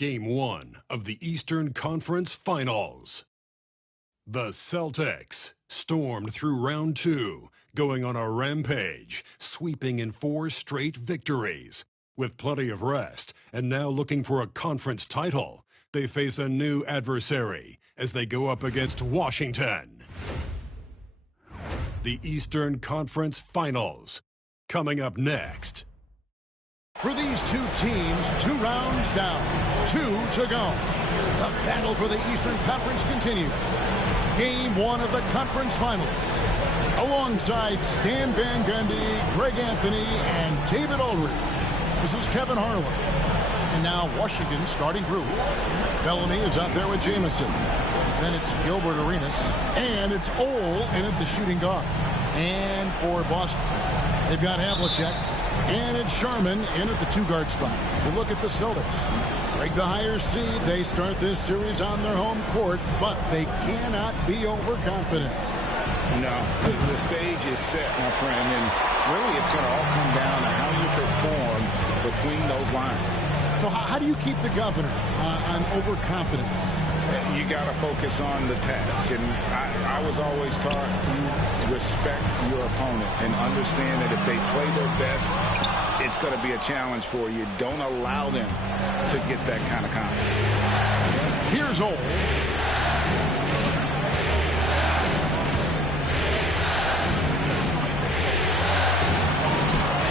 Game 1 of the Eastern Conference Finals. The Celtics stormed through round 2, going on a rampage, sweeping in 4 straight victories. With plenty of rest, and now looking for a conference title, they face a new adversary as they go up against Washington. The Eastern Conference Finals, coming up next. For these two teams, 2 rounds down, 2 to go. The battle for the Eastern Conference continues. Game 1 of the conference finals. Alongside Stan Van Gundy, Greg Anthony, and David Aldridge, this is Kevin Harlan. And now Washington's starting group. Bellamy is out there with Jamison. Then it's Gilbert Arenas. And it's Ole in at the shooting guard. And for Boston, they've got Havlicek. And it's Sharman in at the 2-guard spot. You look at the Celtics. Break the higher seed. They start this series on their home court, but they cannot be overconfident. No, the stage is set, my friend, and really it's going to all come down to how you perform between those lines. So how do you keep the governor on overconfidence? You got to focus on the task, and I was always taught to respect your opponent and understand that if they play their best, it's going to be a challenge for you. Don't allow them to get that kind of confidence. Here's Ole.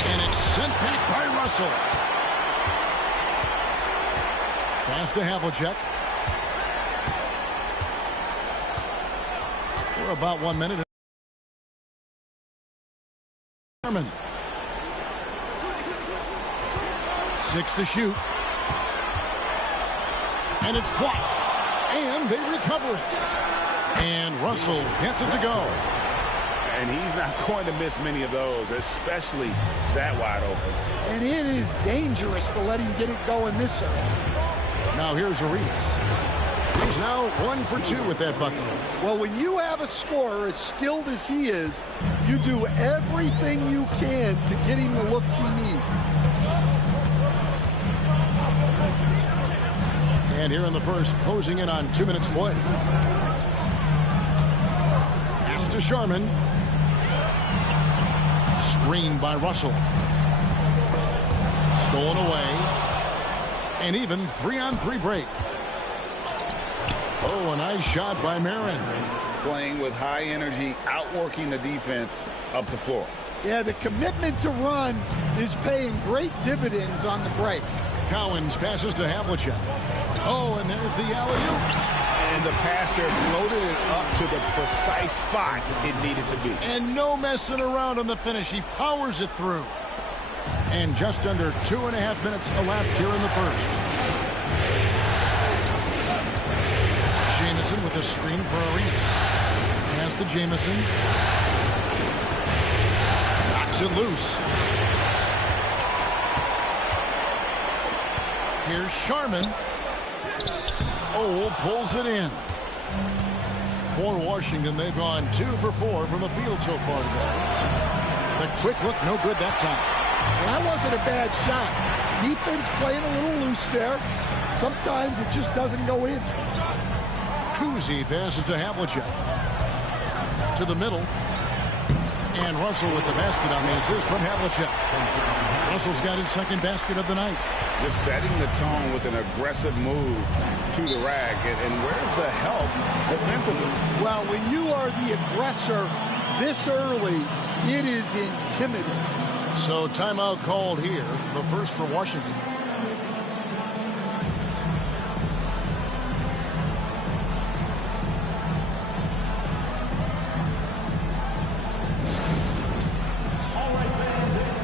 And it's sent back by Russell. Pass to Havlicek. We're about 1 minute. Sharman. 6 to shoot. And it's blocked. And they recover it. And Russell gets it to go. And he's not going to miss many of those, especially that wide open. And it is dangerous to let him get it going this early. Now here's Arenas. He's now 1 for 2 with that bucket. Well, when you have a scorer as skilled as he is, you do everything you can to get him the looks he needs. And here in the first, closing in on 2 minutes play. Pass to Sharman. Screened by Russell. Stolen away. And even 3-on-3 break. Oh, a nice shot by Marin. Playing with high energy, outworking the defense up the floor. Yeah, the commitment to run is paying great dividends on the break. Cowens passes to Havlicek. Oh, and there's the alley-oop. And the passer floated it up to the precise spot it needed to be. And no messing around on the finish. He powers it through. And just under 2.5 minutes elapsed here in the first. Jamison with a screen for Arenas. Pass to Jamison. Knocks it loose. Here's Sharman. Ole pulls it in. For Washington, they've gone 2 for 4 from the field so far today. The quick look, no good that time. Well, that wasn't a bad shot. Defense playing a little loose there. Sometimes it just doesn't go in. Cousy passes to Havlicek. To the middle. And Russell with the basket on the assist from Havlicek. Russell's got his second basket of the night. Just setting the tone with an aggressive move to the rack. And where's the help defensively? Well, when you are the aggressor this early, it is intimidating. So timeout called here, the first for Washington. All right, fans, it's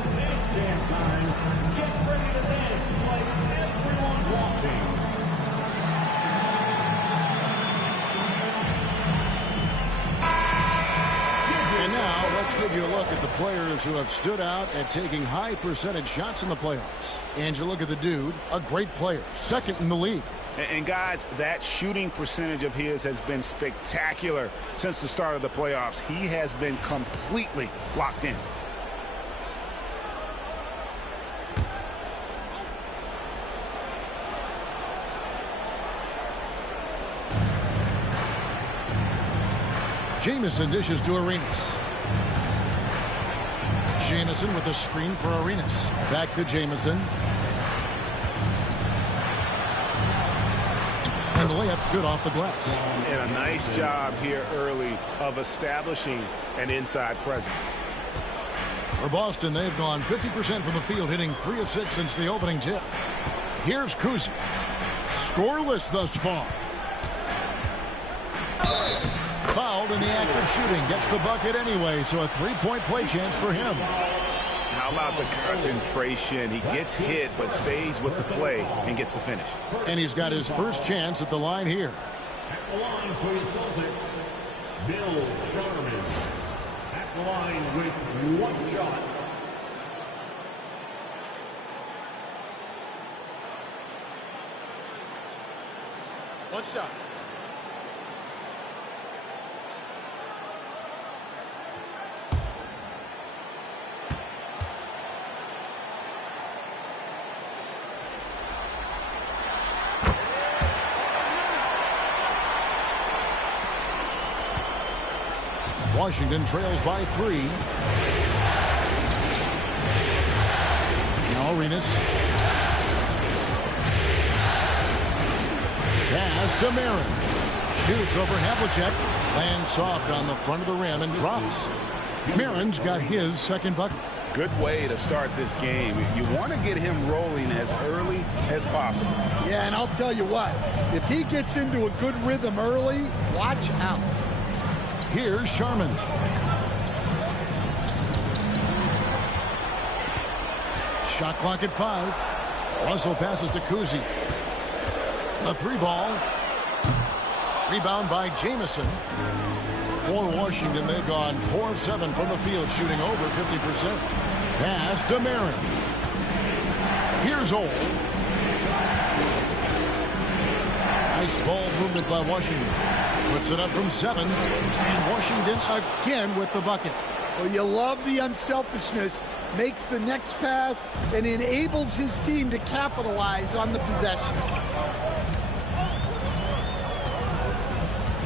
dance time. Get ready to dance like everyone watching. And now let's give you a look at the players who have stood out at taking high percentage shots in the playoffs. And you look at the dude, a great player, second in the league. And guys, that shooting percentage of his has been spectacular since the start of the playoffs. He has been completely locked in. Jamison dishes to Arenas. Jamison with a screen for Arenas. Back to Jamison. And the layup's good off the glass. And a nice job here early of establishing an inside presence. For Boston, they've gone 50% from the field, hitting 3 of 6 since the opening tip. Here's Cousy. Scoreless thus far. Fouled in the act of shooting. Gets the bucket anyway, so a 3-point play chance for him. How about the concentration? He gets hit, but stays with the play and gets the finish. And he's got his first chance at the line here. At the line for the Celtics, Bill Sharman. At the line with 1 shot. One shot. Washington trails by 3. Now Arenas. Pass to Marin. Shoots over Havlicek. Lands soft on the front of the rim and drops. Marin's got his second bucket. Good way to start this game. You want to get him rolling as early as possible. Yeah, and I'll tell you what. If he gets into a good rhythm early, watch out. Here's Sharman. Shot clock at 5. Russell passes to Cousy. A 3-ball. Rebound by Jamison. For Washington, they've gone 4 of 7 from the field, shooting over 50%. Pass to Marin. Here's Walt. Nice ball movement by Washington. Puts it up from 7. And Washington again with the bucket. Well, you love the unselfishness. Makes the next pass and enables his team to capitalize on the possession.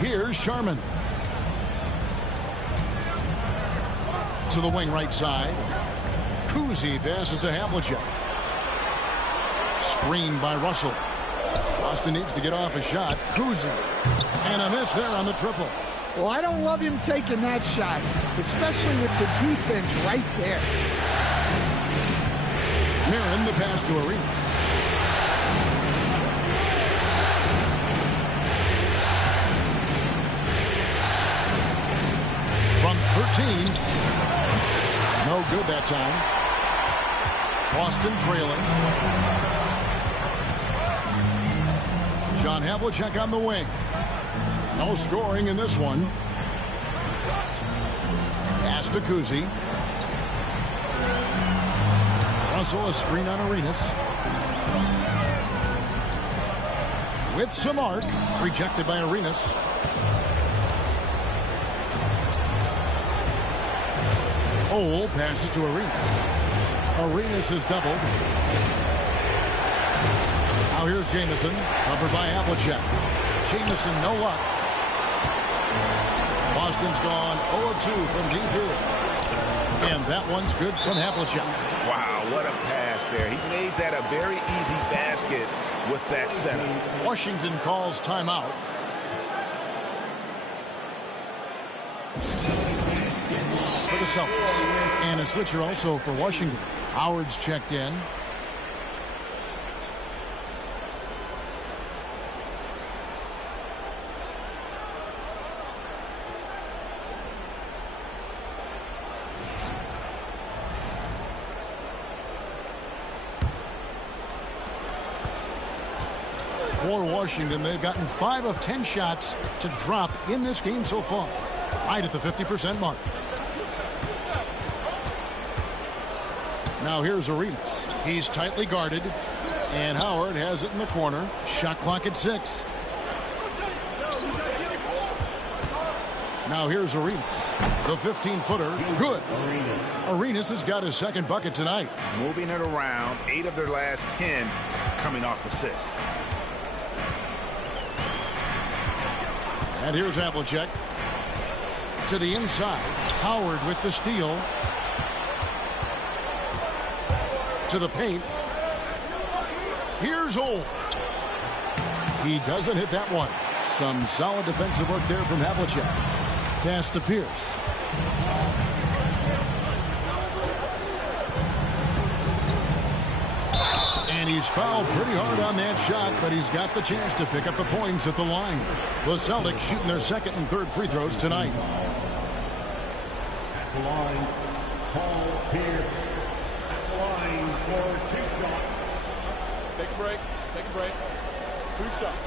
Here's Sharman. To the wing right side. Cousy passes to Havlicek. Screened by Russell. Boston needs to get off a shot. Cousy. And a miss there on the triple. Well, I don't love him taking that shot, especially with the defense right there. Marin the pass to Arenas. From 13. No good that time. Boston trailing. John Havlicek on the wing. No scoring in this one. Pass to Cousy. Russell a screen on Arenas. With some arc. Rejected by Arenas. Ole passes to Arenas. Arenas is doubled. Now here's Jamison. Covered by Havlicek. Jamison no luck. Boston's gone 0-2 from deep here. And that one's good from Havlicek. Wow, what a pass there. He made that a very easy basket with that setup. Washington calls timeout. For the Celtics. And a switcher also for Washington. Howard's checked in. For Washington, they've gotten 5 of 10 shots to drop in this game so far. Right at the 50% mark. Now here's Arenas. He's tightly guarded. And Howard has it in the corner. Shot clock at 6. Now here's Arenas. The 15-footer. Good. Arenas has got his second bucket tonight. Moving it around. 8 of their last 10 coming off assists. And here's Havlicek. To the inside. Howard with the steal. To the paint. Here's Walt. He doesn't hit that one. Some solid defensive work there from Havlicek. Pass to Pierce. And he's fouled pretty hard on that shot, but he's got the chance to pick up the points at the line. The Celtics shooting their second and third free throws tonight. At the line, Paul Pierce. At the line for 2 shots. Take a break. Take a break. 2 shots.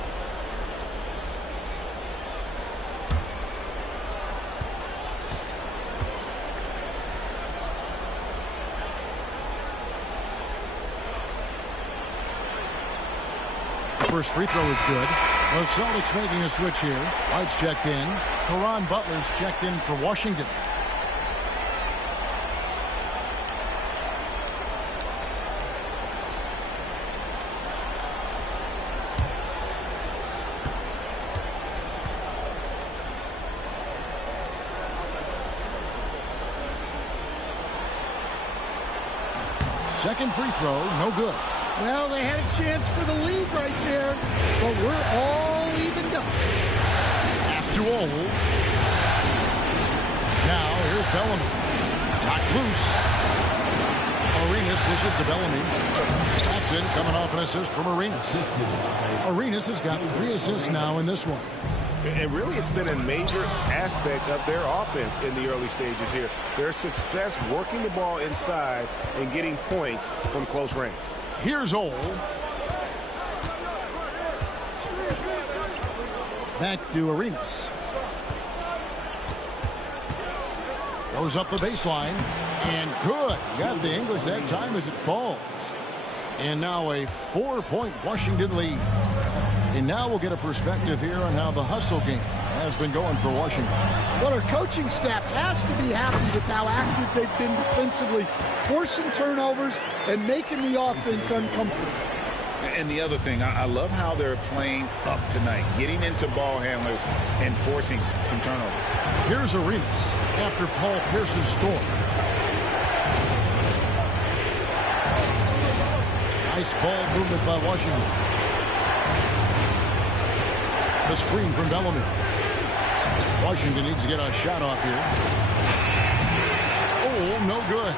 First free throw is good. The Celtics making a switch here. White's checked in. Caron Butler's checked in for Washington. Second free throw, no good. Well, they had a chance for the lead right there, but we're all evened up. Pass to Walt. Now, here's Bellamy. Knocked loose. Arenas dishes to Bellamy. That's it, coming off an assist from Arenas. Arenas has got 3 assists now in this one. And really, it's been a major aspect of their offense in the early stages here. Their success working the ball inside and getting points from close range. Here's Walt. Back to Arenas. Goes up the baseline. And good. Got the English that time as it falls. And now a 4-point Washington lead. And now we'll get a perspective here on how the hustle game has been going for Washington. Well, our coaching staff has to be happy with how active they've been defensively, forcing turnovers and making the offense uncomfortable. And the other thing, I love how they're playing up tonight, getting into ball handlers and forcing some turnovers. Here's Arenas after Paul Pierce's score. Nice ball movement by Washington. The screen from Bellamy. Washington needs to get a shot off here. Oh, no good.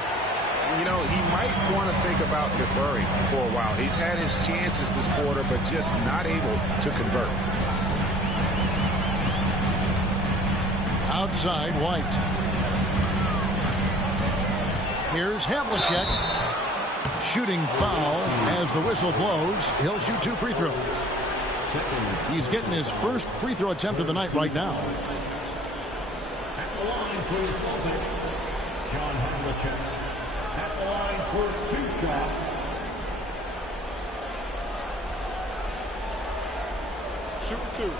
You know, he might want to think about deferring for a while. He's had his chances this quarter, but just not able to convert. Outside, White. Here's Havlicek. Shooting foul as the whistle blows. He'll shoot 2 free throws. He's getting his first free throw attempt of the night right now. At the line for the Celtics, John Havlicek. At the line for 2 shots. Shoot 2.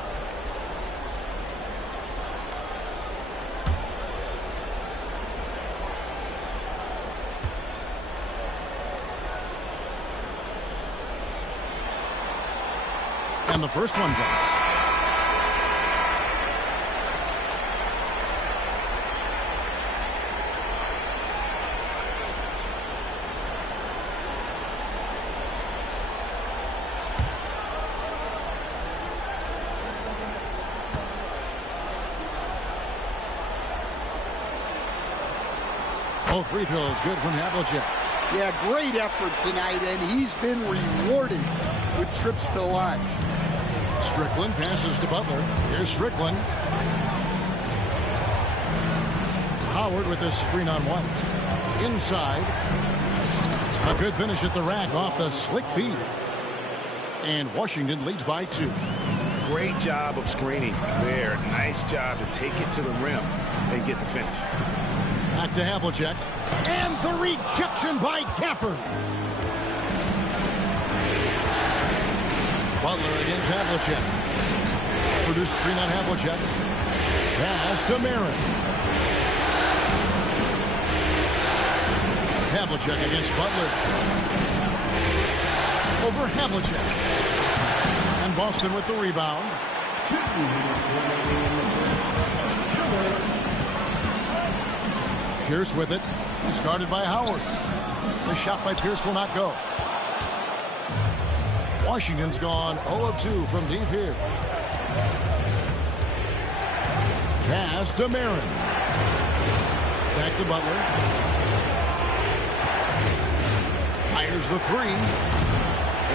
And the first one drops. Both free throws good from Havlicek. Yeah, great effort tonight, and he's been rewarded with trips to the line. Strickland passes to Butler. Here's Strickland. Howard with this screen on White. Inside. A good finish at the rack off the slick feed. And Washington leads by 2. Great job of screening there. Nice job to take it to the rim and get the finish. Back to Havlicek. And the rejection by Gafford. Butler against Havlicek. Produced screen on Havlicek. Pass to Marin. Havlicek against Butler. Over Havlicek. And Boston with the rebound. Pierce with it. He's guarded by Howard. The shot by Pierce will not go. Washington's gone 0 of 2 from deep here. Pass to Marin. Back to Butler. Fires the three.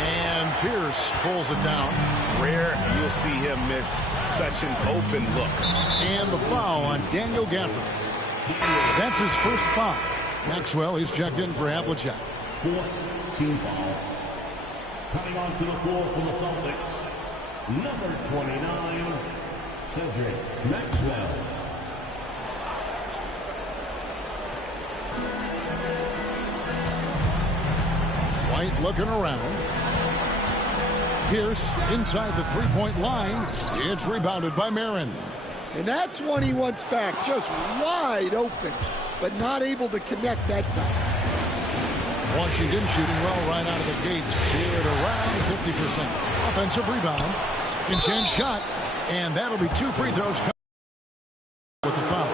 And Pierce pulls it down. Rare you'll see him miss such an open look. And the foul on Daniel Gafford. That's his first foul. Maxwell is checked in for Havlicek. Fourth team foul. Coming onto the floor for the Celtics, number 29, Cedric Maxwell. White looking around. Pierce inside the three-point line. It's rebounded by Marin. And that's one he wants back, just wide open, but not able to connect that time. Washington shooting well right out of the gates here at around 50%. Offensive rebound. Second chance shot. And that'll be 2 free throws with the foul.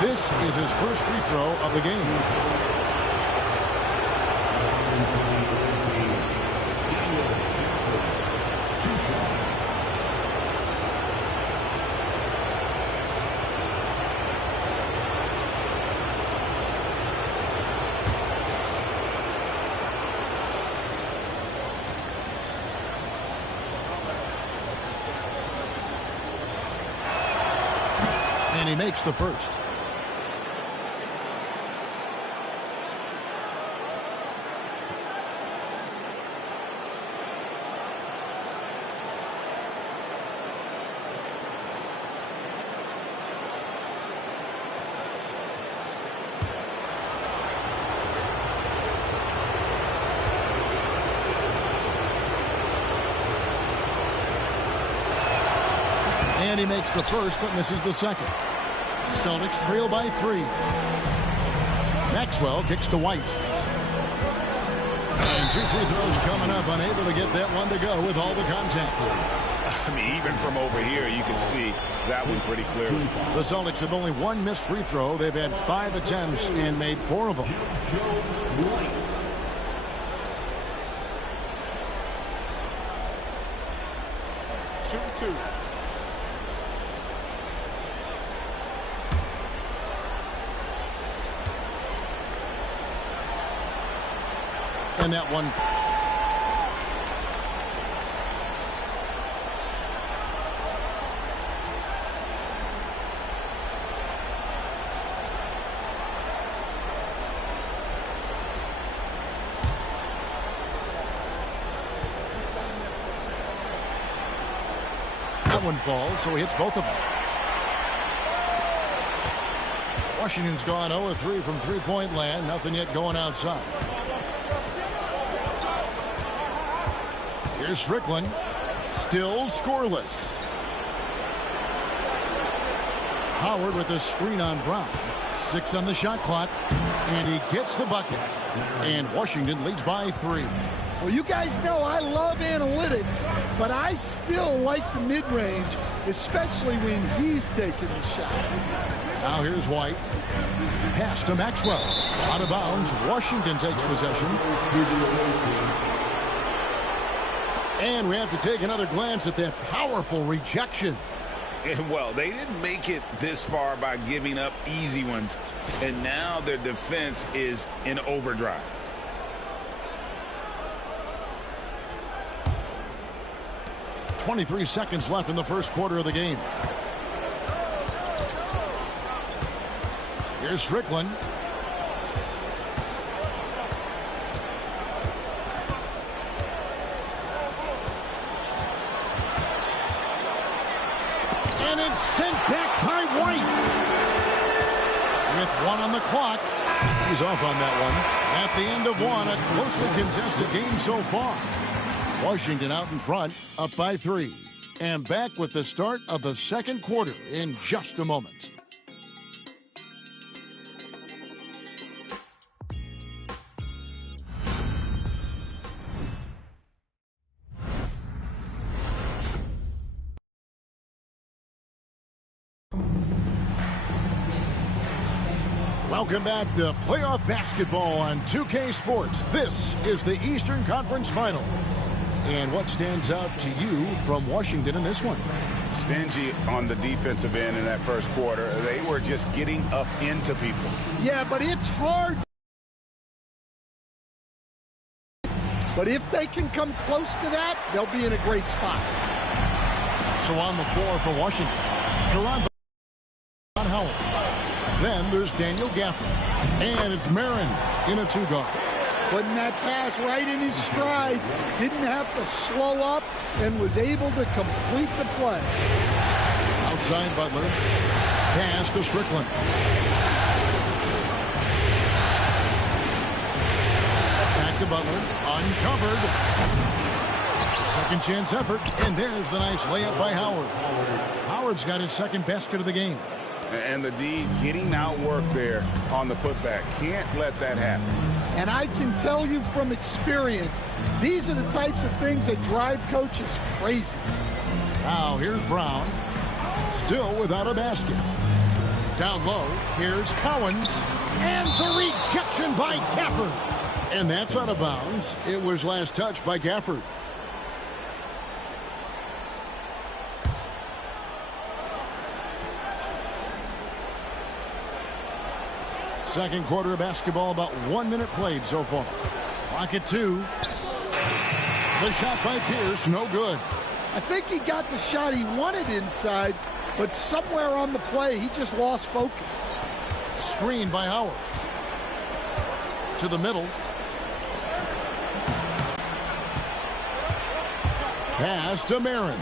This is his first free throw of the game. And he makes the first. And he makes the first, but misses the second. Celtics trail by 3. Maxwell kicks to White. And 2 free throws coming up, unable to get that one to go with all the contact. I mean, even from over here, you can see that one pretty clearly. The Celtics have only 1 missed free throw. They've had 5 attempts and made 4 of them. Shooting 2. And that one. That one falls, so he hits both of them. Washington's gone 0 of 3 from three-point land. Nothing yet going outside. Here's Strickland. Still scoreless. Howard with a screen on Brown. 6 on the shot clock. And he gets the bucket. And Washington leads by 3. Well, you guys know I love analytics, but I still like the mid-range, especially when he's taking the shot. Now here's White. Pass to Maxwell. Out of bounds. Washington takes possession. And we have to take another glance at that powerful rejection. And well, they didn't make it this far by giving up easy ones. And now their defense is in overdrive. .23 seconds left in the first quarter of the game. Here's Strickland. And it's sent back by White. With 1 on the clock. He's off on that one. At the end of 1, a closely contested game so far. Washington out in front, up by 3. And back with the start of the second quarter in just a moment. Welcome back to playoff basketball on 2K Sports. This is the Eastern Conference Finals. And what stands out to you from Washington in this one? Stingy on the defensive end in that first quarter. They were just getting up into people. Yeah, but it's hard. But if they can come close to that, they'll be in a great spot. So on the floor for Washington, Karan Howard. Then there's Daniel Gafford. And it's Marin in a two-guard. Putting that pass right in his stride. Didn't have to slow up and was able to complete the play. Outside Butler. Pass to Strickland. Back to Butler. Uncovered. Second chance effort. And there's the nice layup by Howard. Howard's got his second basket of the game. And the D getting outwork there on the putback. Can't let that happen. And I can tell you from experience, these are the types of things that drive coaches crazy. Now here's Brown. Still without a basket. Down low, here's Cowens. And the rejection by Gafford. And that's out of bounds. It was last touched by Gafford. Second quarter of basketball, about 1 minute played so far. Clock at 2. The shot by Pierce, no good. I think he got the shot he wanted inside, but somewhere on the play, he just lost focus. Screen by Howard. To the middle. Pass to Marin.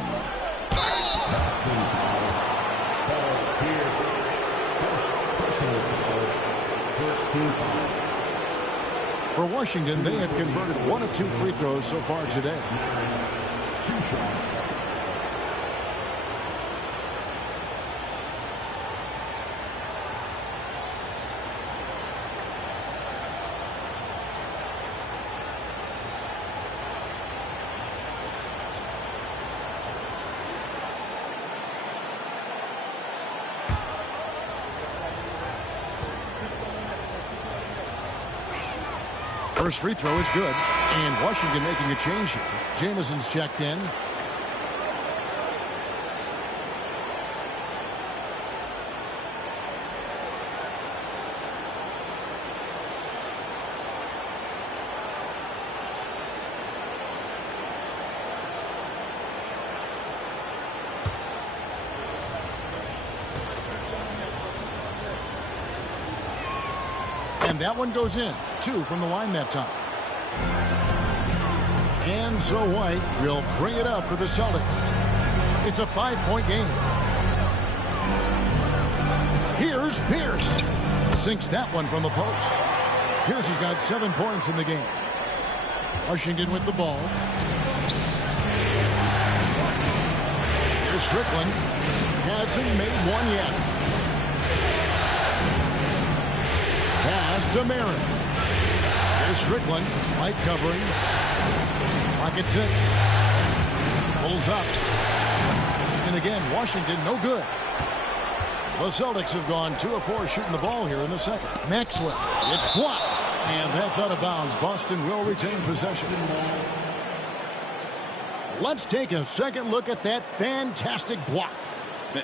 For Washington, they have converted 1 of 2 free throws so far today. 2 shots. First free throw is good. And Washington making a change here. Jamison's checked in. And that one goes in. 2 from the line that time. And so White will bring it up for the Celtics. It's a 5-point game. Here's Pierce. Sinks that one from the post. Pierce has got 7 points in the game. Washington with the ball. Here's Strickland. Hasn't made one yet. Pass to Marin. Here's Strickland. White covering. Pocket 6. Pulls up. And again, Washington no good. The Celtics have gone 2 of 4 shooting the ball here in the second. Maxwell. It's blocked. And that's out of bounds. Boston will retain possession. Let's take a second look at that fantastic block.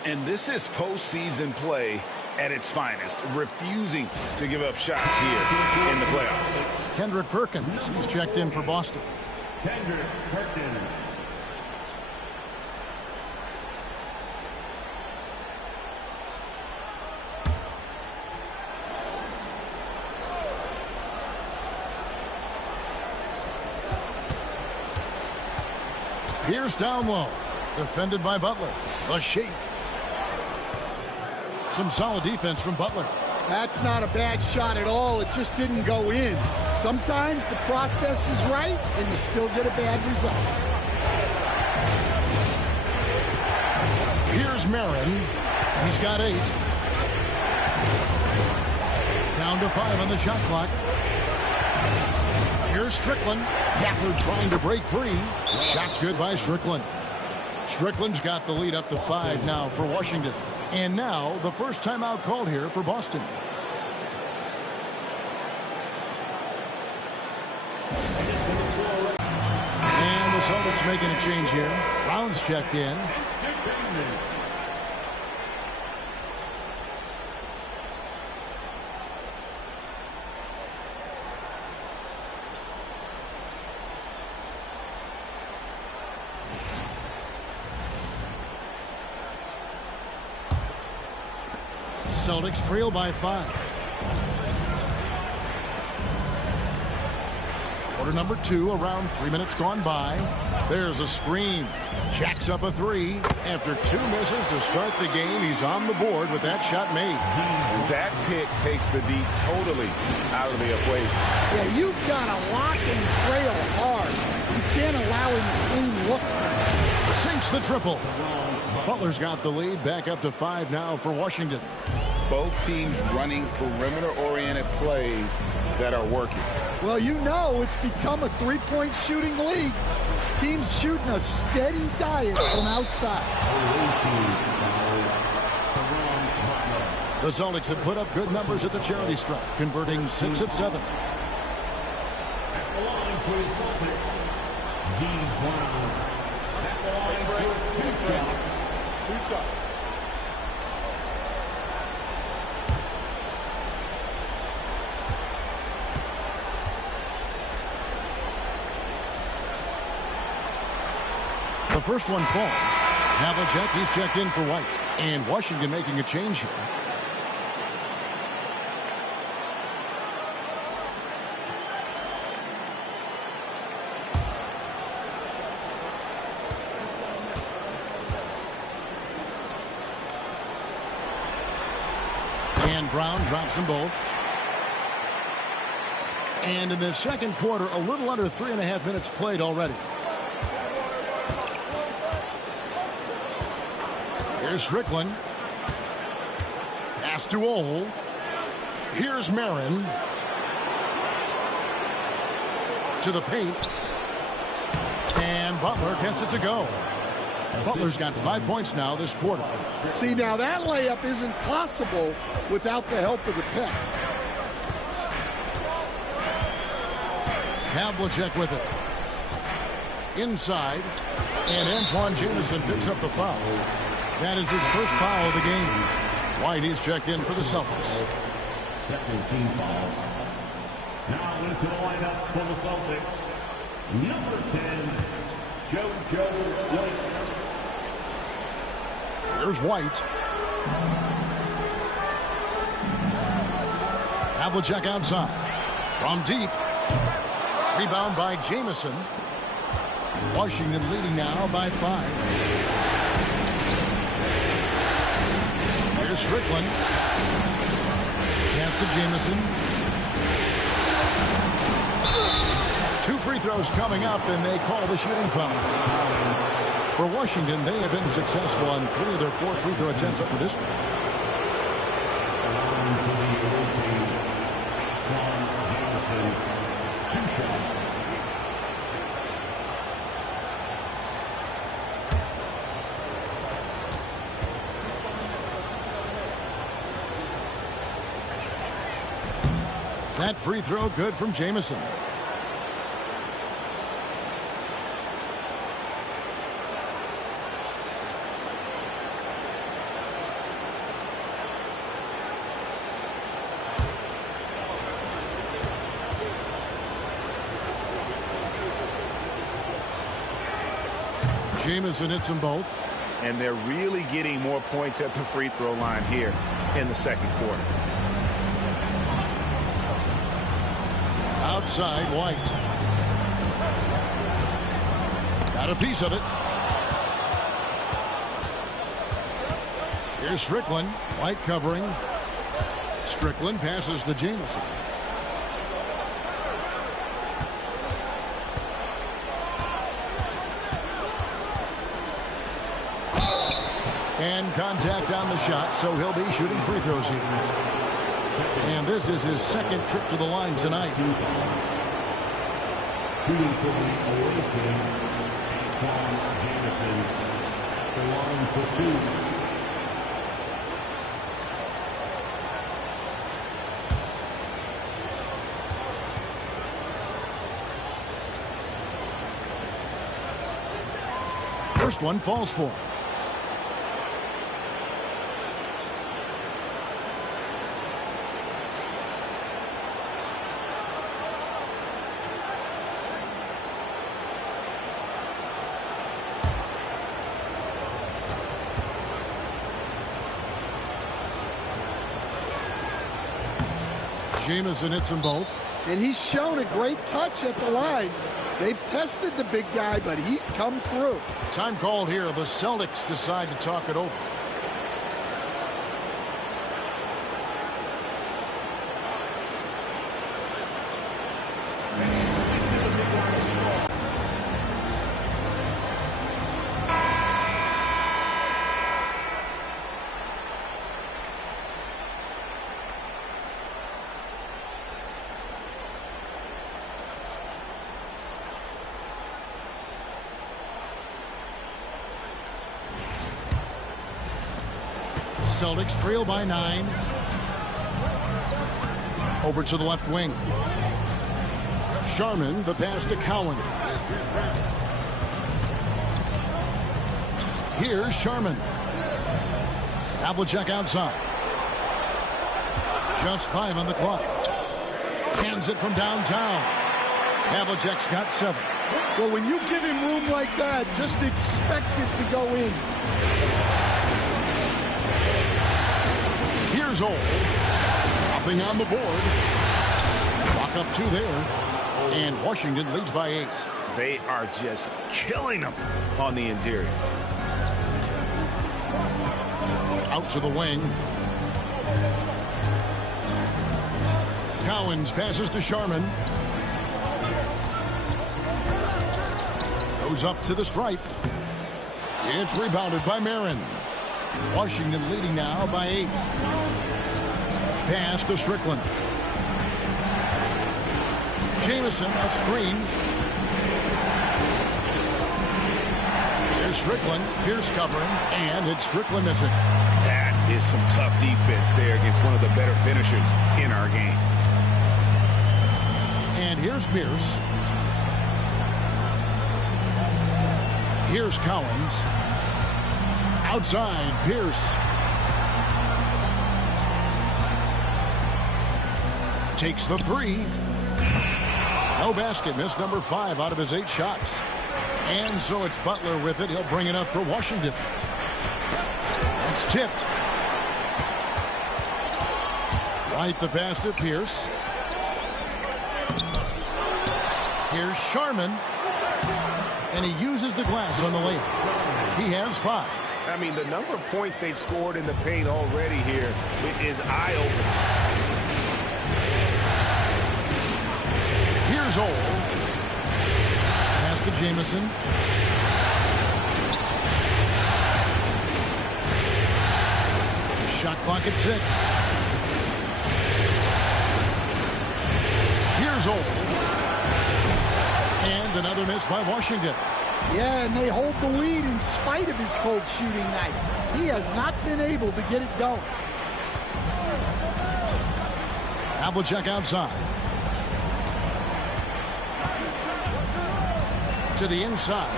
And this is postseason play at its finest, refusing to give up shots here in the playoffs. Kendrick Perkins, he's checked in for Boston. Kendrick Perkins. Pierce down low. Defended by Butler. A shake. Some solid defense from Butler. That's not a bad shot at all. It just didn't go in. Sometimes the process is right, and you still get a bad result. Here's Marin. He's got 8. Down to 5 on the shot clock. Here's Strickland. Gafford trying to break free. Shot's good by Strickland. Strickland's got the lead up to 5 now for Washington. And now the first timeout called here for Boston. Celtics making a change here. Brown's checked in. Celtics trail by 5. Quarter number 2, around 3 minutes gone by. There's a screen. Jacks up a 3. After 2 misses to start the game, he's on the board with that shot made. That pick takes the D totally out of the equation. Yeah, you've got to lock and trail hard. You can't allow him to clean look. Sinks the triple. Butler's got the lead, back up to 5 now for Washington. Both teams running perimeter-oriented plays that are working. Well, you know it's become a three-point shooting league. Teams shooting a steady diet from outside. The Celtics have put up good numbers at the charity stripe, converting 6 of 7. At the line for the Celtics, D. Brown. At the line for 2 shots. 2 shots. The first one falls. Havlicek, he's checked in for White. And Washington making a change here. And Brown drops them both. And in the second quarter, a little under 3.5 minutes played already. Here's Strickland. Pass to Ole. Here's Marin. To the paint. And Butler gets it to go. Butler's got 5 points now this quarter. See, now that layup isn't possible without the help of the pick. Havlicek with it. Inside. And Antoine Jamison picks up the foul. That is his first foul of the game. White, he's checked in for the Celtics. Second team foul. Now into the lineup for the Celtics. Number 10, JoJo White. Here's White. Havlicek outside. From deep. Rebound by Jamison. Washington leading now by 5. Here's Strickland. Pass to Jamison. 2 free throws coming up, and they call the shooting foul. For Washington, they have been successful on 3 of their 4 free throw attempts up to this point. That free throw good from Jamison. Jamison hits them both. And they're really getting more points at the free throw line here in the second quarter. Outside, White. Got a piece of it. Here's Strickland. White covering. Strickland passes to Jamison. And contact on the shot, so he'll be shooting free throws here. And this is his second trip to the line tonight. Shooting for the away team, Antoine Jamison. The line for 2. First one falls for him. Jamison hits them both. And he's shown a great touch at the line. They've tested the big guy, but he's come through. Time called here. The Celtics decide to talk it over. Celtics trail by 9. Over to the left wing. Sharman, the pass to Cowens. Here's Sharman. Havlicek outside. Just 5 on the clock. Hands it from downtown. Havlicek's got 7. Well, when you give him room like that, just expect it to go in. Here's Old. Dropping on the board. Clock up 2 there. And Washington leads by 8. They are just killing them on the interior. Out to the wing. Cowens passes to Sharman. Goes up to the stripe. It's rebounded by Marin. Washington leading now by 8. Pass to Strickland. Jamison, a screen. Here's Strickland. Pierce covering, and it's Strickland missing. That is some tough defense there against one of the better finishers in our game. And here's Pierce. Here's Cowens. Outside, Pierce. Takes the 3. No basket. Missed number 5 out of his 8 shots. And so it's Butler with it. He'll bring it up for Washington. It's tipped. Right the pass to Pierce. Here's Sharman. And he uses the glass on the layup. He has 5. I mean, the number of points they've scored in the paint already here is eye-opening. Here's Old. Pass to Jamison. Shot clock at 6. Here's Old. And another miss by Washington. Yeah, and they hold the lead in spite of his cold shooting night. He has not been able to get it going. Havlicek outside. To the inside.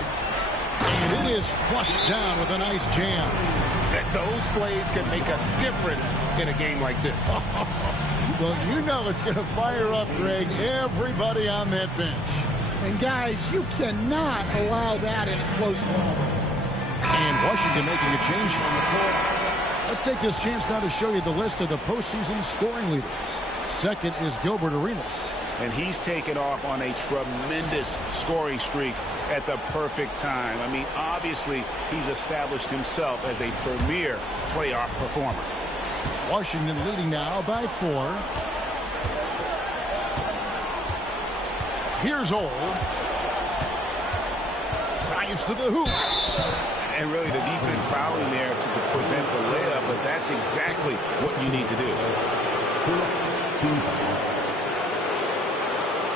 And it is flushed down with a nice jam. Those plays can make a difference in a game like this. Well, you know it's going to fire up, Greg, everybody on that bench. And guys, you cannot allow that in a close game. And Washington making a change on the court. Let's take this chance now to show you the list of the postseason scoring leaders. Second is Gilbert Arenas. And he's taken off on a tremendous scoring streak at the perfect time. I mean, obviously, he's established himself as a premier playoff performer. Washington leading now by 4. Here's Old. Drives to the hoop. And really the defense fouling there to prevent the layup, but that's exactly what you need to do.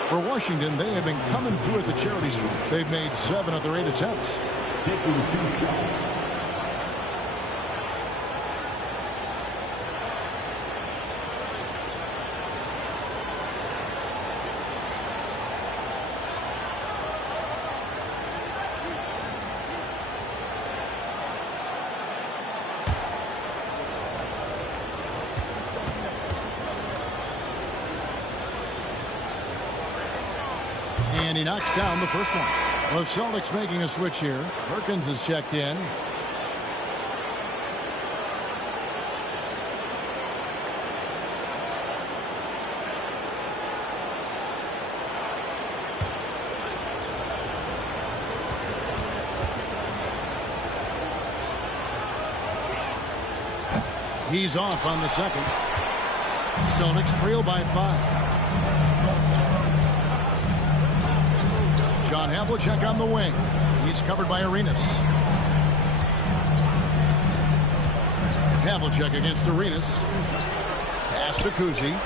For Washington, they have been coming through at the charity stripe. They've made 7 of their 8 attempts. Taking 2 shots. And he knocks down the first one. The Celtics making a switch here. Perkins is checked in. He's off on the second. Celtics trail by 5. John Havlicek on the wing. He's covered by Arenas. Havlicek against Arenas. Pass to Cousy.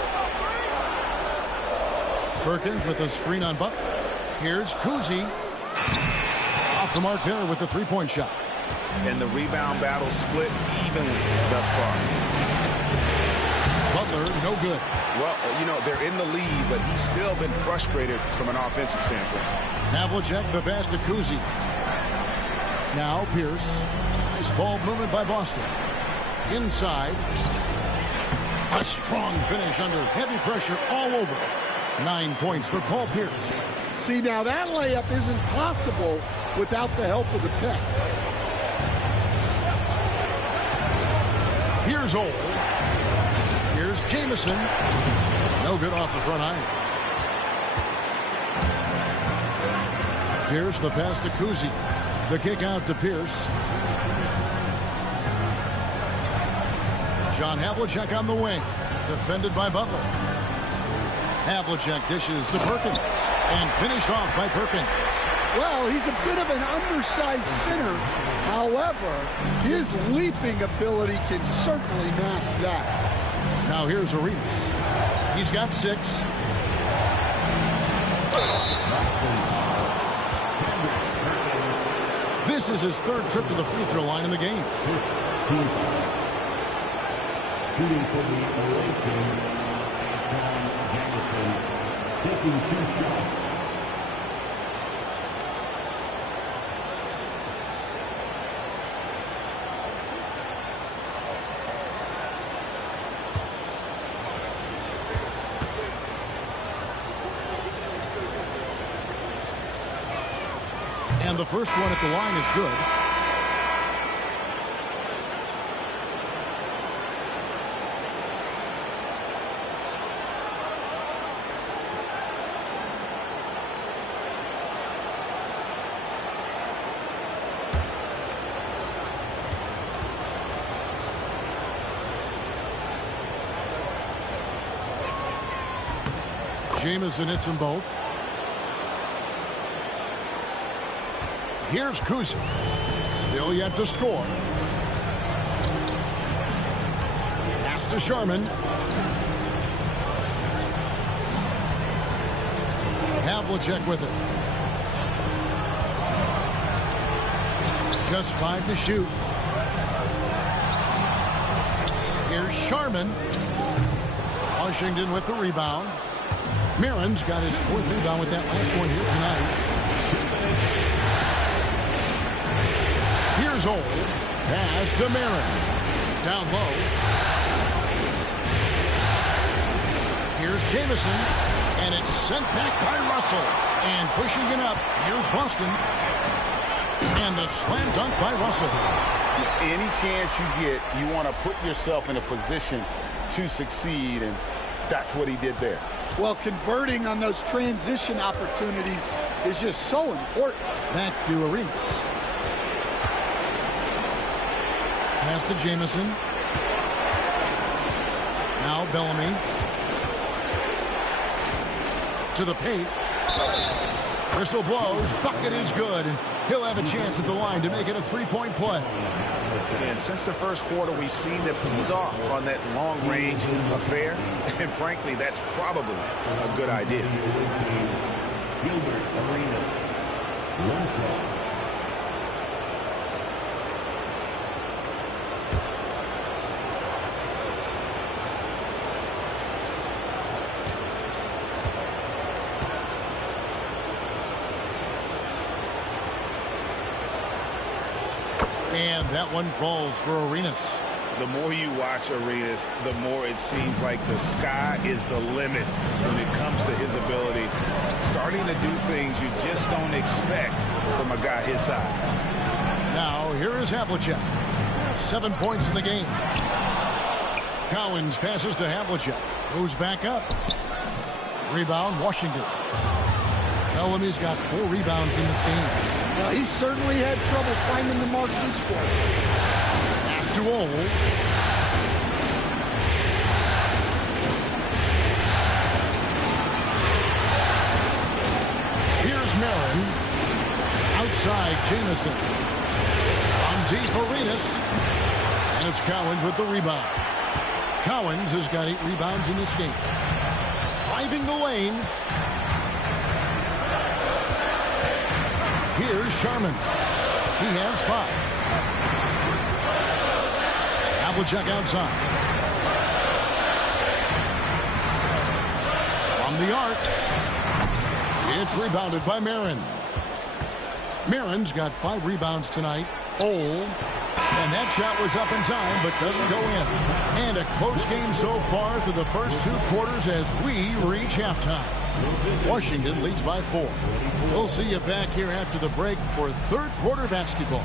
Perkins with a screen on Butler. Here's Cousy. Off the mark there with the three-point shot. And the rebound battle split evenly thus far. Butler, no good. Well, you know, they're in the lead, but he's still been frustrated from an offensive standpoint. Havlicek, the pass to Cousy. Now Pierce. Nice ball movement by Boston. Inside. A strong finish under heavy pressure all over. 9 points for Paul Pierce. See, now that layup isn't possible without the help of the pick. Here's Old. Here's Jamison. No good off the front iron. Pierce, the pass to Cousy. The kick out to Pierce. John Havlicek on the wing. Defended by Butler. Havlicek dishes to Perkins. And finished off by Perkins. Well, he's a bit of an undersized center. However, his leaping ability can certainly mask that. Now here's Arenas. He's got 6. This is his 3rd trip to the free throw line in the game. Shooting for the away team, Jamison taking 2 shots. And the first one at the line is good. Jamison hits them both. Here's Cousy. Still yet to score. Pass to Sharman. Havlicek with it. Just 5 to shoot. Here's Sharman. Washington with the rebound. Marin's got his 4th rebound with that last one here tonight. Here's Old. Pass to Marin. Down low. Here's Jamison. And it's sent back by Russell. And pushing it up. Here's Boston. And the slam dunk by Russell. Any chance you get, you want to put yourself in a position to succeed, and that's what he did there. Well, converting on those transition opportunities is just so important. Back to Arenas. Pass to Jamison. Now Bellamy. To the paint. Whistle blows. Bucket is good. And he'll have a chance at the line to make it a 3-point play. And since the first quarter, we've seen them ease off on that long-range affair. And frankly, that's probably a good idea. Gilbert, Arenas, 1 shot. And that one falls for Arenas. the more you watch Arenas, the more it seems like the sky is the limit when it comes to his ability. Starting to do things you just don't expect from a guy his size. Now, here is Havlicek. 7 points in the game. Cowens passes to Havlicek. Goes back up. Rebound, Washington. Bellamy's got 4 rebounds in this game. He certainly had trouble finding the mark this quarter. Pass to Walt. Here's Marin. Outside, Jamison. On deep, Arenas. And it's Cowens with the rebound. Cowens has got 8 rebounds in this game. Driving the lane. Here's Sharman. He has 5. Havlicek outside. From the arc. It's rebounded by Marin. Marin's got 5 rebounds tonight. Old. And that shot was up in time, but doesn't go in. And a close game so far through the first 2 quarters as we reach halftime. Washington leads by 4. We'll see you back here after the break for 3rd quarter basketball.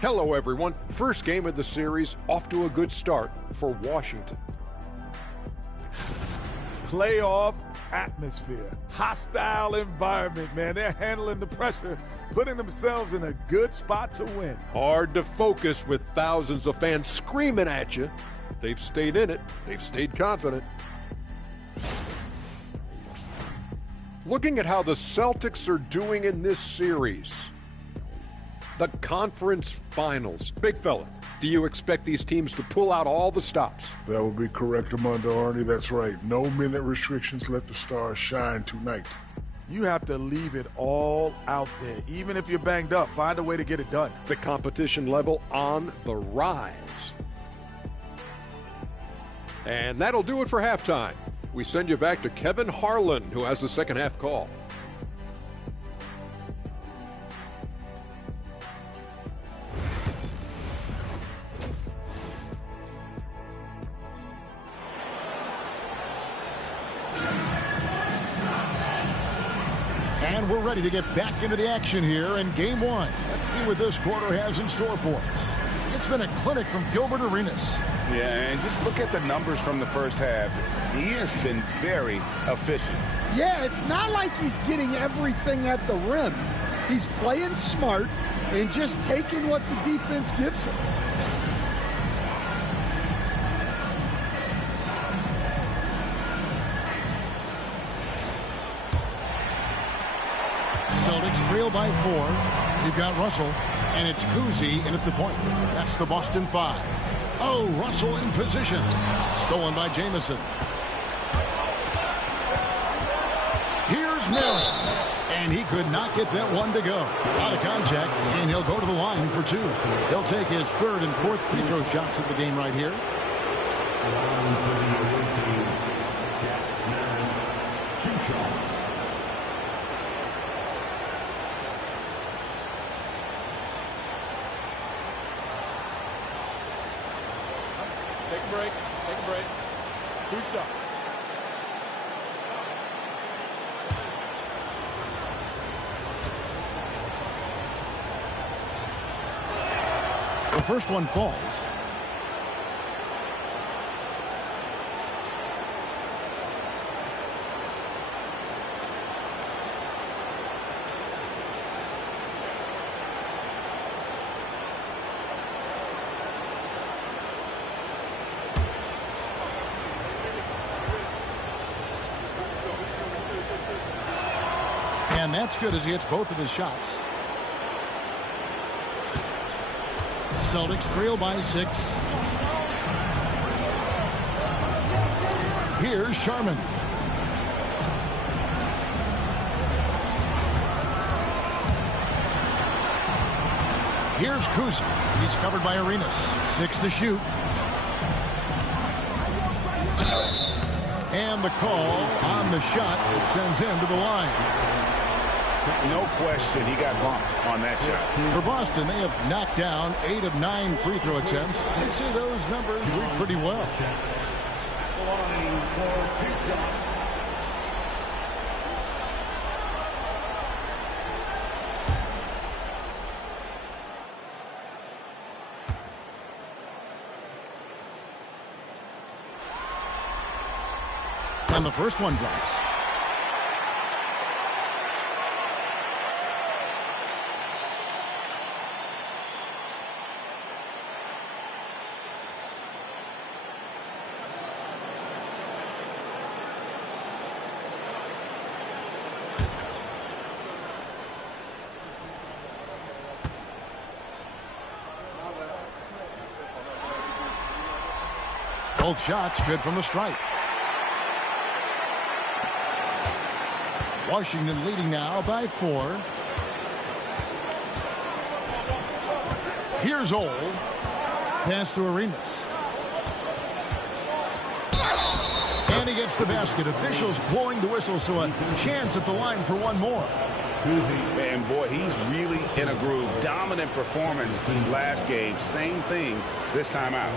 Hello, everyone. First game of the series, off to a good start for Washington. Playoff atmosphere, hostile environment, man. They're handling the pressure, putting themselves in a good spot to win. Hard to focus with thousands of fans screaming at you. They've stayed in it. They've stayed confident. Looking at how the Celtics are doing in this series. The conference finals. Big fella, do you expect these teams to pull out all the stops? That would be correct, Armando Arnie. That's right. No minute restrictions. Let the stars shine tonight. You have to leave it all out there. Even if you're banged up, find a way to get it done. The competition level on the rise. And that'll do it for halftime. We send you back to Kevin Harlan, who has the second half call. And we're ready to get back into the action here in Game 1. Let's see what this quarter has in store for us. It's been a clinic from Gilbert Arenas. Yeah, and just look at the numbers from the first half. He has been very efficient. Yeah, it's not like he's getting everything at the rim. He's playing smart and just taking what the defense gives him. Celtics trail by 4. You've got Russell, and it's Cousy in at the point. That's the Boston 5. Oh, Russell in position. Stolen by Jamison. Here's Marin. And he could not get that one to go. Out of contact, and he'll go to the line for 2. He'll take his 3rd and 4th free throw shots of the game right here. Take a break. Take a break. 2 shots. The first one falls. And that's good as he hits both of his shots. Celtics trail by 6. Here's Sharman. Here's Cousy. He's covered by Arenas. 6 to shoot. And the call on the shot that sends him to the line. No question, he got bumped on that shot. For Boston, they have knocked down 8 of 9 free throw attempts. I'd say those numbers read pretty well. Line for 2 shots. And the first one drops. Both shots good from the stripe. Washington leading now by 4. Here's Old. Pass to Arenas. And he gets the basket. Officials blowing the whistle, so a chance at the line for one more. And boy, he's really in a groove. Dominant performance last game. Same thing this time out.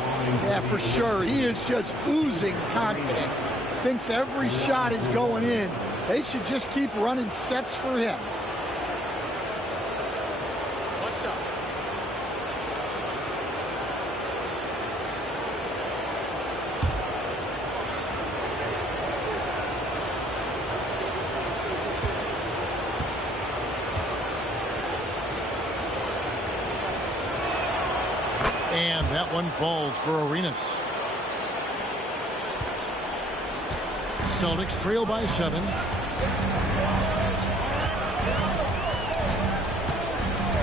Yeah, for sure. He is just oozing confidence. Thinks every shot is going in. They should just keep running sets for him. What's up? And that one falls for Arenas. Celtics trail by 7.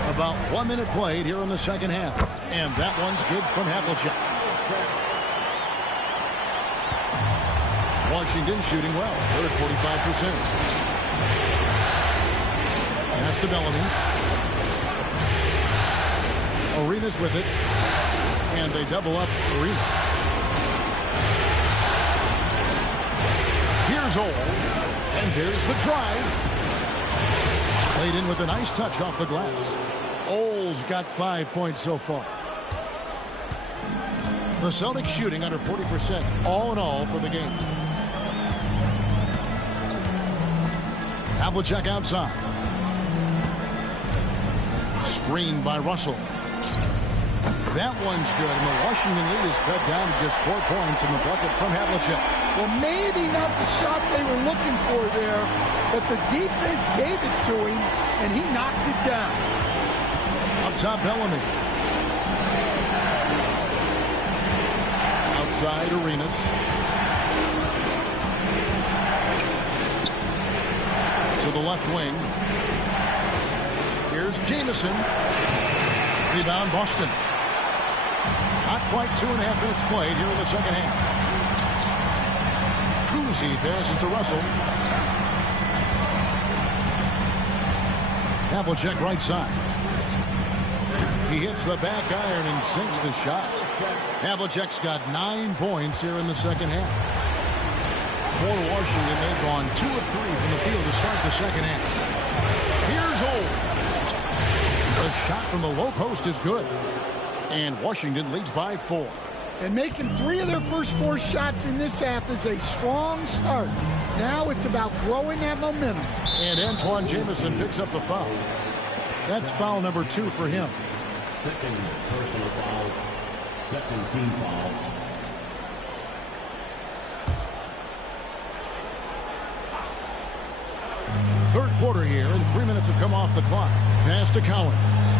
About 1 minute played here in the second half. And that one's good from Havlicek. Washington shooting well. They're at 45%. Pass to Bellamy. Arenas with it. And they double up Arenas. Here's Old. And there's the drive. Played in with a nice touch off the glass. Old's got 5 points so far. The Celtics shooting under 40% all in all for the game. Havlicek outside. Screened by Russell. That one's good, and the Washington lead is cut down to just 4 points in the bucket from Havlicek. Well, maybe not the shot they were looking for there, but the defense gave it to him, and he knocked it down. Up top, Bellamy. Outside, Arenas. To the left wing. Here's Jamison. Rebound, Boston. Not quite 2.5 minutes played here in the second half. Cousy passes to Russell. Havlicek right side. He hits the back iron and sinks the shot. Havlicek's got 9 points here in the second half. For Washington, they've gone 2 of 3 from the field to start the second half. Here's Old. The shot from the low post is good. And Washington leads by 4. And making 3 of their first 4 shots in this half is a strong start. Now it's about growing that momentum. And Antoine Jamison picks up the foul. That's foul number 2 for him. Second personal foul. Second team foul. Third quarter here, and 3 minutes have come off the clock. Pass to Collins.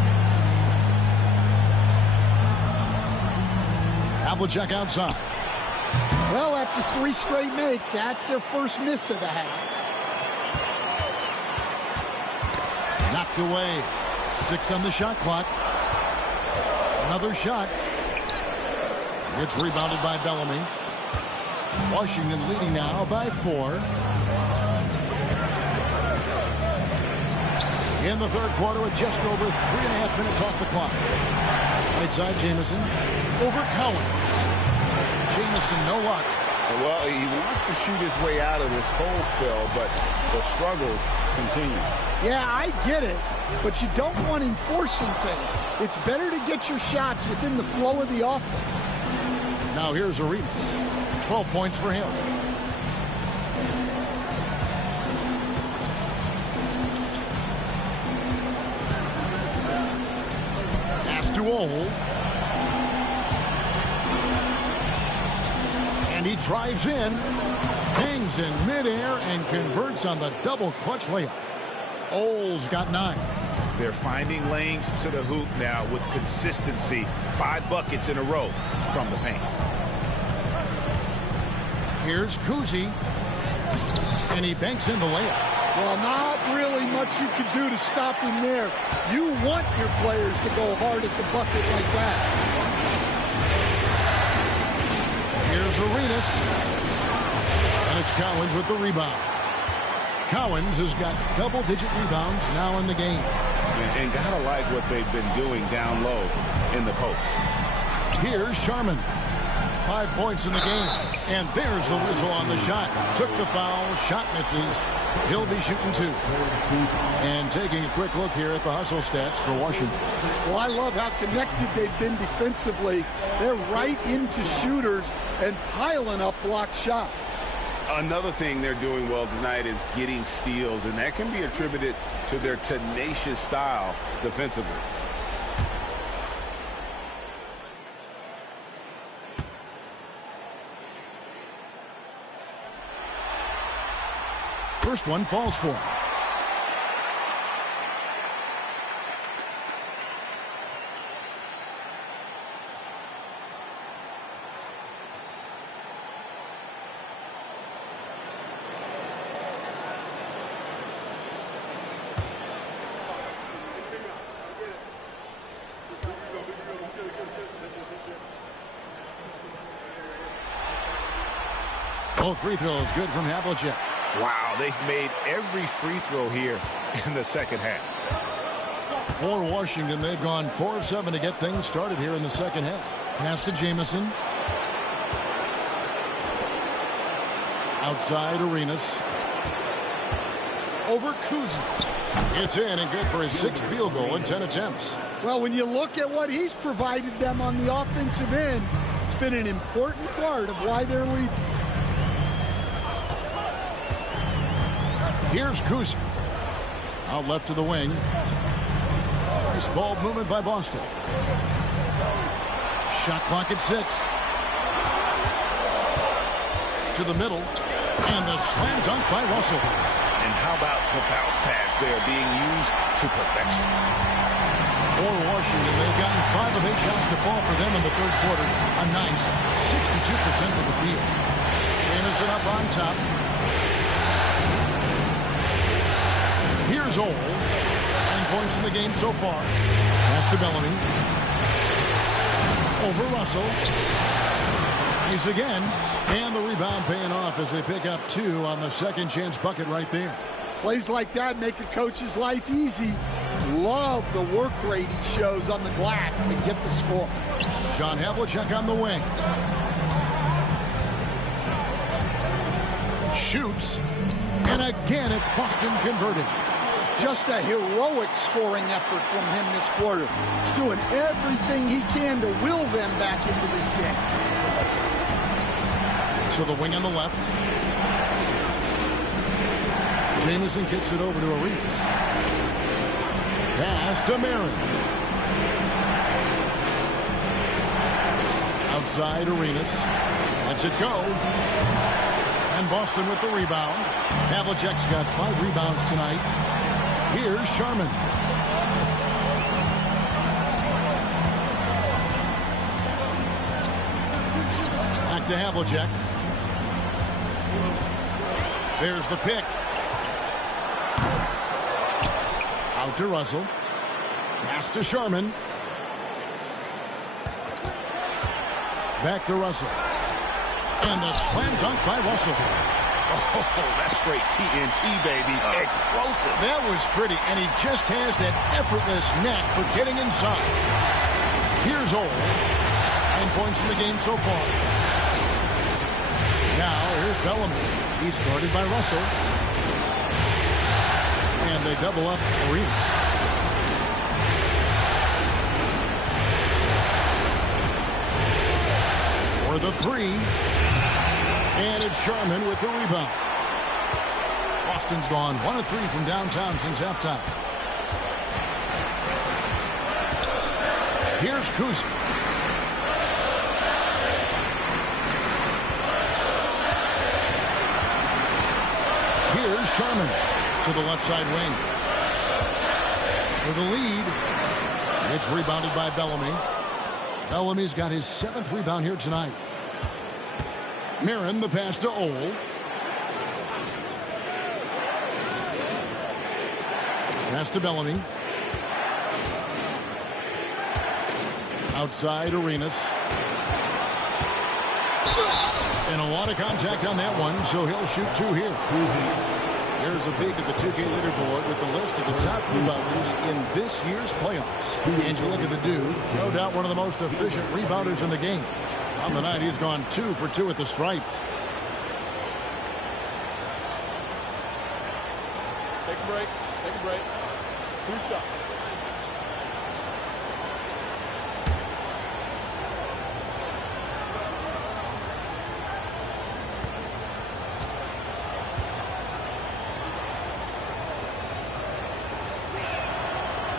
Havlicek outside. Well, after 3 straight makes, that's their first miss of the half. Knocked away. 6 on the shot clock. Another shot. It's rebounded by Bellamy. Washington leading now by 4. in the third quarter with just over 3.5 minutes off the clock. Right side, Jamison over Cowens. Jamison, no luck. Well, he wants to shoot his way out of this cold spell, but the struggles continue. Yeah, I get it, but you don't want him forcing things. It's better to get your shots within the flow of the offense. Now here's Arenas. 12 points for him. Pass to Walt. And he drives in, hangs in midair, and converts on the double clutch layup. Ole's got 9. They're finding lanes to the hoop now with consistency. 5 buckets in a row from the paint. Here's Cousy, and he banks in the layup. Well, not really much you can do to stop him there. You want your players to go hard at the bucket like that. Here's Arenas, and it's Cowens with the rebound. Cowens has got double-digit rebounds now in the game. And gotta like what they've been doing down low in the post. Here's Sharman. 5 points in the game. And there's the whistle on the shot. Took the foul. Shot misses. He'll be shooting 2. And taking a quick look here at the hustle stats for Washington. Well, I love how connected they've been defensively. They're right into shooters and piling up block shots. Another thing they're doing well tonight is getting steals, and that can be attributed to their tenacious style defensively. First one falls for him. Both free throws good from Havlicek. Wow, they've made every free throw here in the second half. For Washington, they've gone 4 of 7 to get things started here in the second half. Pass to Jamison. Outside, Arenas. Over Cousy. It's in and good for his 6th field goal in 10 attempts. Well, when you look at what he's provided them on the offensive end, it's been an important part of why they're leading. Here's Cousy. Out left to the wing. Nice ball movement by Boston. Shot clock at 6. To the middle. And the slam dunk by Russell. And how about the bounce pass there being used to perfection? For Washington, they've gotten 5 of 8 shots to fall for them in the third quarter. A nice 62% of the field. Jamison up on top. Here's Ole. 9 points in the game so far. Pass to Bellamy. Over Russell. Nice again. And the rebound paying off as they pick up 2 on the second chance bucket right there. Plays like that make a coach's life easy. Love the work rate he shows on the glass to get the score. John Havlicek on the wing. Shoots. And again, it's Boston converting. Just a heroic scoring effort from him this quarter. He's doing everything he can to will them back into this game. To the wing on the left. Jamison kicks it over to Arenas. Pass to Marin. Outside Arenas. Lets it go. And Boston with the rebound. Havlicek's got 5 rebounds tonight. Here's Sharman. Back to Havlicek. There's the pick. Out to Russell. Pass to Sharman. Back to Russell. And the slam dunk by Russell. Oh, that's straight TNT, baby. Explosive. That was pretty, and he just has that effortless knack for getting inside. Here's Walt. 9 points in the game so far. Now, here's Bellamy. He's guarded by Russell. And they double up Arenas. For the three. And it's Sharman with the rebound. Boston's gone 1 of 3 from downtown since halftime. Here's Cousy. Here's Sharman to the left side wing. For the lead. It's rebounded by Bellamy. Bellamy's got his 7th rebound here tonight. Marin, the pass to Ole. Pass to Bellamy. Outside Arenas. And a lot of contact on that one, so he'll shoot 2 here. There's a peek at the 2K leaderboard with the list of the top rebounders in this year's playoffs. And you look at the dude, no doubt one of the most efficient rebounders in the game. On the night, he's gone 2 for 2 at the stripe. Take a break. Take a break. 2 shots.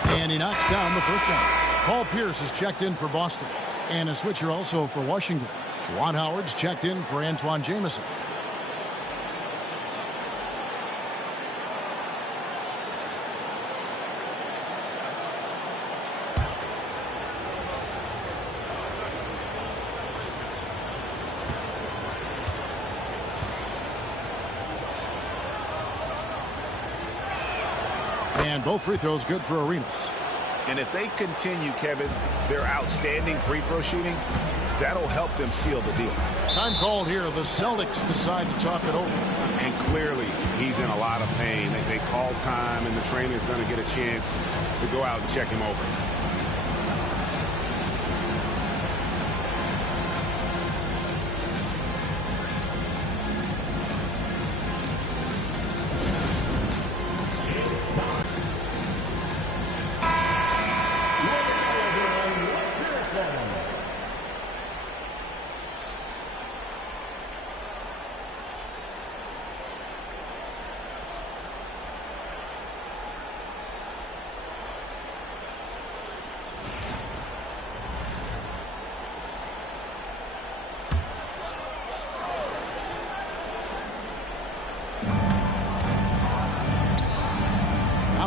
And he knocks down the first one. Paul Pierce is checked in for Boston. And a switcher also for Washington. Juwan Howard's checked in for Antoine Jamison. And both free throws good for Arenas. And if they continue, Kevin, their outstanding free throw shooting, that'll help them seal the deal. Time called here. The Celtics decide to talk it over. And clearly, he's in a lot of pain. They call time, and the trainer's going to get a chance to go out and check him over.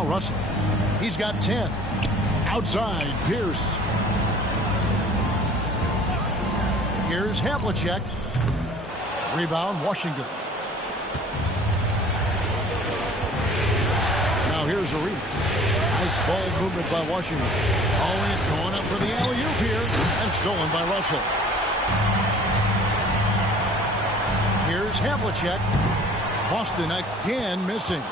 Russell. He's got 10. Outside, Pierce. Here's Havlicek. Rebound, Washington. Now here's Arenas. Nice ball movement by Washington. Always going up for the alley-oop here. And stolen by Russell. Here's Havlicek. Boston again missing.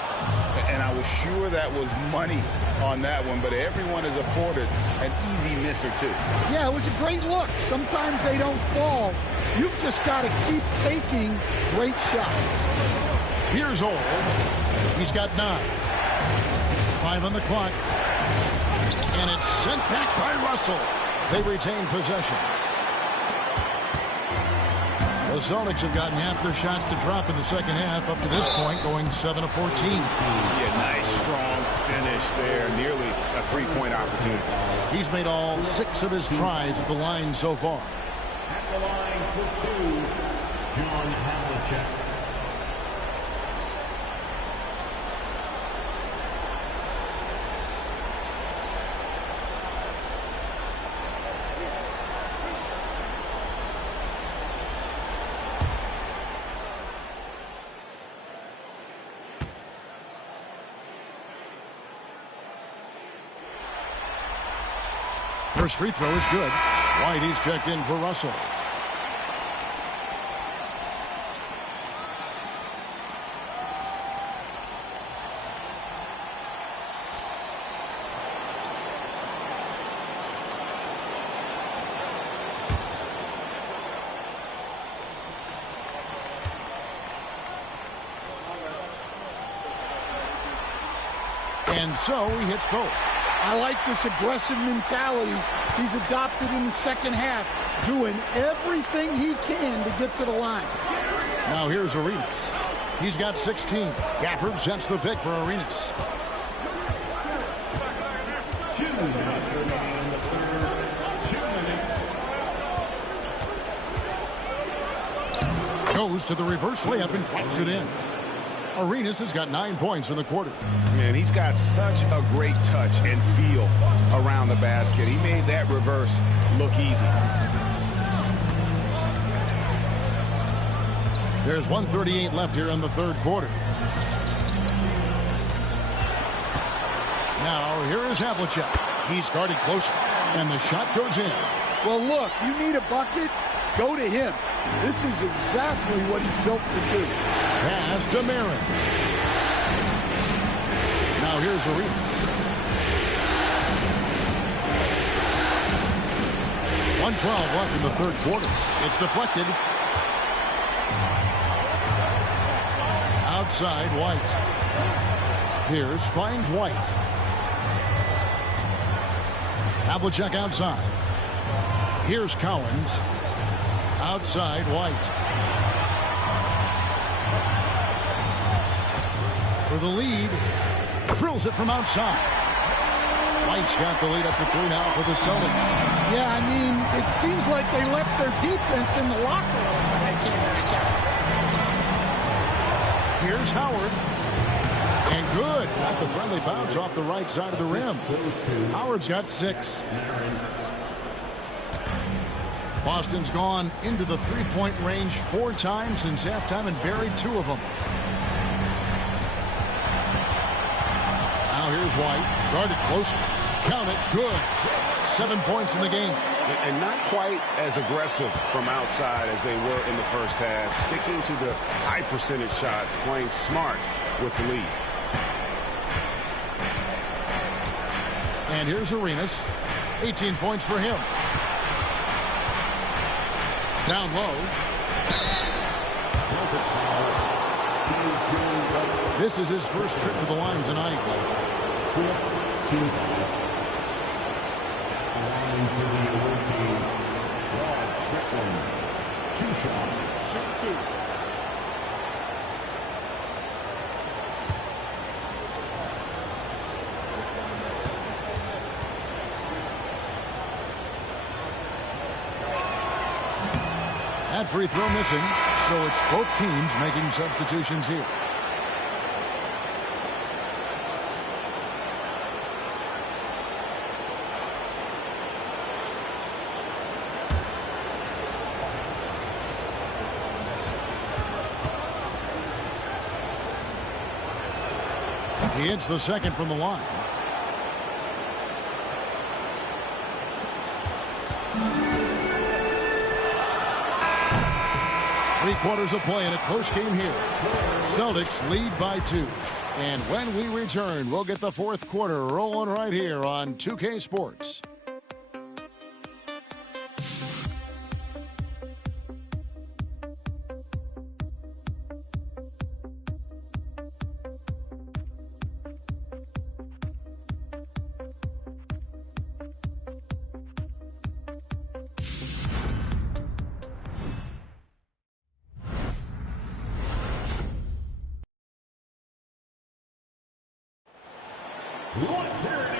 And I was sure that was money on that one, but everyone is afforded an easy miss or two. Yeah, it was a great look. Sometimes they don't fall. You've just got to keep taking great shots. Here's Ole. He's got 9. 5 on the clock. And it's sent back by Russell. They retain possession. The Celtics have gotten half their shots to drop in the second half. Up to this point, going 7 of 14. Yeah, nice, strong finish there. Nearly a 3-point opportunity. He's made all 6 of his tries at the line so far. At the line for 2, John Havlicek. First free throw is good. White, he's checked in for Russell. And so he hits both. I like this aggressive mentality he's adopted in the second half, doing everything he can to get to the line. Now here's Arenas. He's got 16. Gafford sets the pick for Arenas. Goes to the reverse layup and claps it in. Arenas has got 9 points in the quarter. Man, he's got such a great touch and feel around the basket. He made that reverse look easy. There's 1:38 left here in the third quarter. Now here is Havlicek. He's guarded closer, and the shot goes in. Well, look, you need a bucket, go to him. This is exactly what he's built to do. Pass to Marin. Now here's Arenas. 1:12 left in the third quarter. It's deflected. Outside, White. Pierce finds White. Havlicek outside. Here's Cowens. Outside, White. For the lead. Drills it from outside. White's got the lead up to 3 now for the Celtics. Yeah, I mean, it seems like they left their defense in the locker room when they came back out. Here's Howard. And good. Got the friendly bounce off the right side of the rim. Howard's got 6. Boston's gone into the three-point range 4 times since halftime and buried 2 of them. Now here's White. Guarded closer. Count it. Good. 7 points in the game. And not quite as aggressive from outside as they were in the first half. Sticking to the high percentage shots. Playing smart with the lead. And here's Arenas. 18 points for him. Down low. This is his first trip to the line tonight. Two shots. Shoot 2. That free throw missing, so it's both teams making substitutions here. He hits the second from the line. Three-quarters of play in a close game here. Celtics lead by 2. And when we return, we'll get the fourth quarter rolling right here on 2K Sports.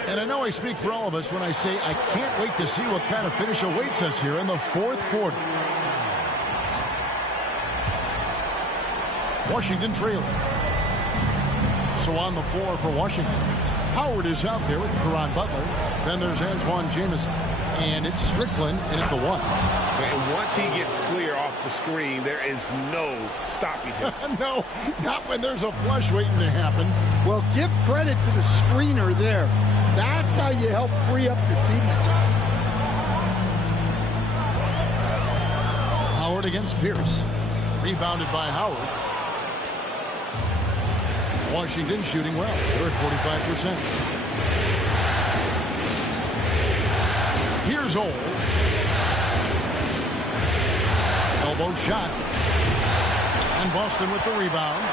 And I know I speak for all of us when I say I can't wait to see what kind of finish awaits us here in the fourth quarter. Washington trailing. So on the floor for Washington, Howard is out there with Caron Butler. Then there's Antoine Jamison. And it's Strickland in at the 1. And once he gets clear off the screen, there is no stopping him. No, not when there's a flush waiting to happen. Well, give credit to the screener there. That's how you help free up your teammates. Howard against Pierce. Rebounded by Howard. Washington shooting well. They're at 45%. Here's Old. Elbow shot. And Boston with the rebound.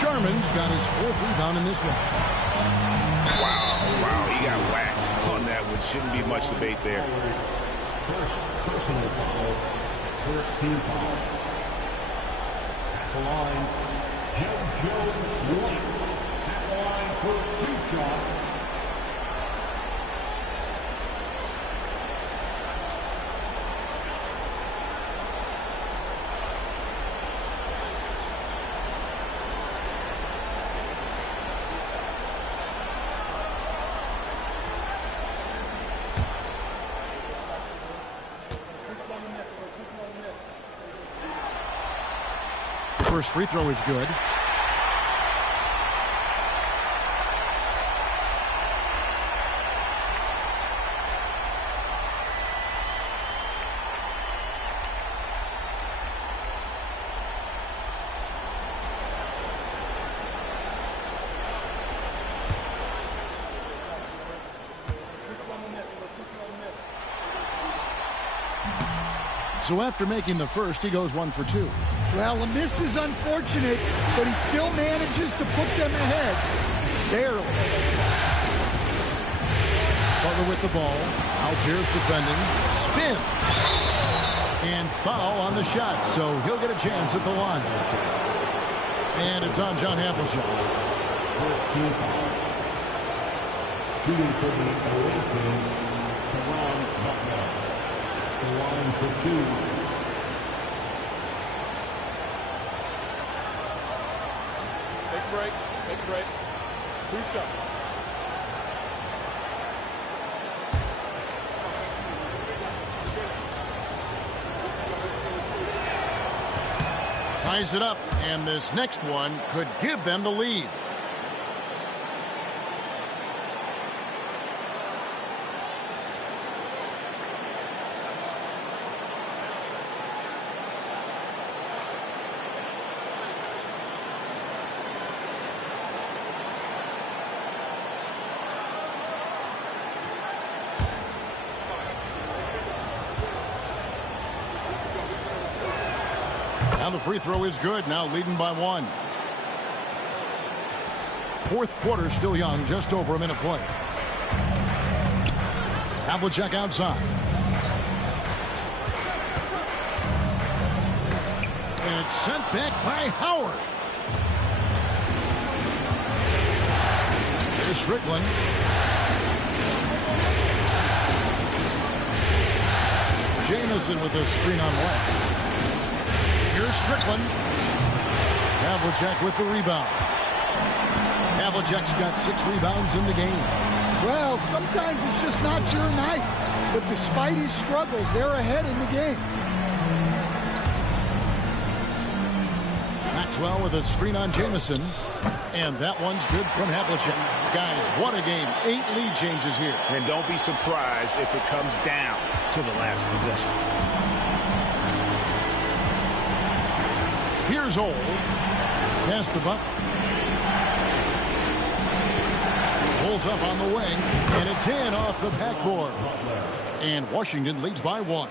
Sharp Sherman's got his 4th rebound in this one. Wow, he got whacked on that one. Shouldn't be much debate there. First personal foul. First team foul. At the line, Joe White. At the line for 2 shots. First free throw is good. So after making the first, he goes 1 for 2. Well, the miss is unfortunate, but he still manages to put them ahead. Barely. Butler with the ball. Al Pierce defending. Spins. And foul on the shot, so he'll get a chance at the line. And it's on John Havlicek. First team foul. Shooting for the away team, Ron Butler. The line for 2. Take a break. Take a break. 2 shots. Ties it up, and this next one could give them the lead. Now the free throw is good, now leading by 1. 4th quarter still young, just over a minute play. Havlicek outside. And it's sent back by Howard. Here's Strickland. Jamison with a screen on Walt. Here's Strickland. Havlicek with the rebound. Havlicek's got 6 rebounds in the game. Well, sometimes it's just not your night. But despite his struggles, they're ahead in the game. Maxwell with a screen on Jamison. And that one's good from Havlicek. Guys, what a game. 8 lead changes here. And don't be surprised if it comes down to the last possession. Here's Old. Pass to Buck. Pulls up on the wing, and it's in off the backboard. And Washington leads by 1.